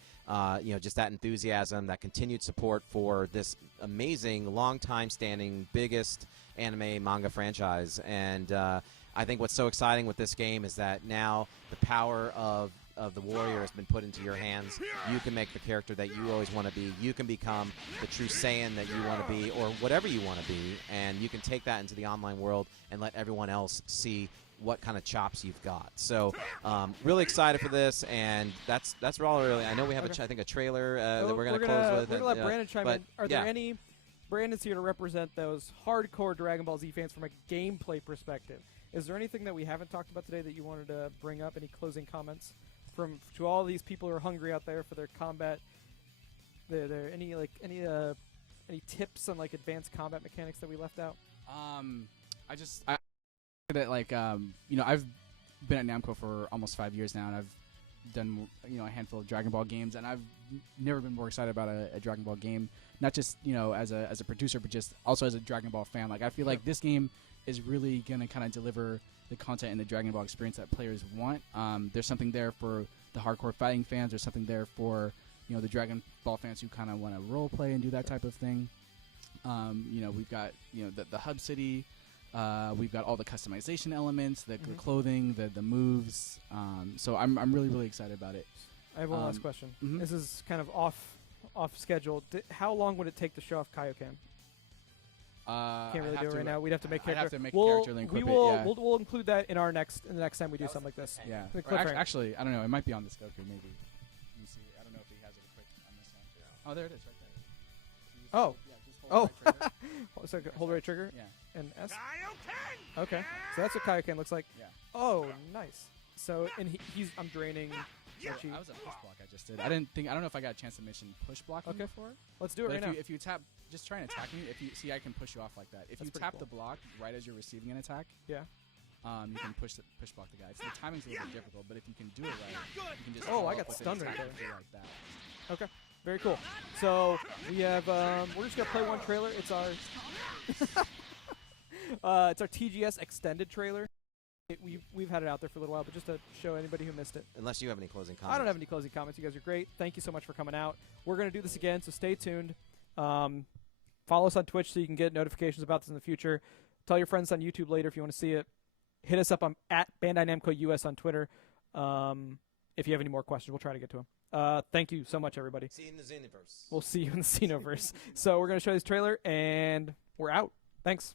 just that enthusiasm, that continued support for this amazing, long-time-standing, biggest anime manga franchise. And I think what's so exciting with this game is that now the power of the warrior has been put into your hands. You can make the character that you always want to be. You can become the true Saiyan that you want to be, or whatever you want to be, and you can take that into the online world and let everyone else see what kind of chops you've got. So really excited for this, and that's all really. I know we have I think a trailer that we're going to close with. We're going to let Brandon chime in. Are there any... Brandon's here to represent those hardcore Dragon Ball Z fans from a gameplay perspective. Is there anything that we haven't talked about today that you wanted to bring up? Any closing comments to all these people who are hungry out there for their combat? Any tips on advanced combat mechanics that we left out? I've been at Namco for almost 5 years now, and I've done a handful of Dragon Ball games, and I've never been more excited about a Dragon Ball game. Not just as a producer, but just also as a Dragon Ball fan. I feel like this game is really gonna kind of deliver the content and the Dragon Ball experience that players want. There's something there for the hardcore fighting fans. There's something there for the Dragon Ball fans who kind of want to role play and do that type of thing. We've got the hub city. We've got all the customization elements, the clothing, the moves. So I'm really excited about it. I have one last question. This is kind of off schedule. How long would it take to show off Kaioken? Can't really do it right now. We'd have to make character. I'd have to make a character link. We'll include that in our next time we do something like this. Yeah. Actually, I don't know. It might be on the scope here, maybe. Let me see. I don't know if he has it quick on this one. Oh, there it is, right there. Oh. Yeah, just Oh, so hold right trigger. Yeah. And S. Okay, so that's what Kaioken looks like. Yeah. Oh, nice. So and I'm draining. That was a push block I just did. I don't know if I got a chance to mention push blocking before. Let's do it right now. now. If you tap, just try and attack me. If you see, I can push you off like that. If you tap the block right as you're receiving an attack, yeah, you can push block the guy. So the timing's a little bit difficult, but if you can do it right, you can just. Oh, I got stunned right there. Like that. Okay, very cool. So we have we're just gonna play one trailer. It's our it's our TGS extended trailer. We've had it out there for a little while, but just to show anybody who missed it. Unless you have any closing comments. I don't have any closing comments. You guys are great. Thank you so much for coming out. We're going to do this again, so stay tuned. Follow us on Twitch so you can get notifications about this in the future. Tell your friends on YouTube later if you want to see it. Hit us up on at Bandai Namco US on Twitter. If you have any more questions, we'll try to get to them. Thank you so much, everybody. See you in the Xenoverse. We'll see you in the Xenoverse. So we're going to show this trailer, and we're out. Thanks.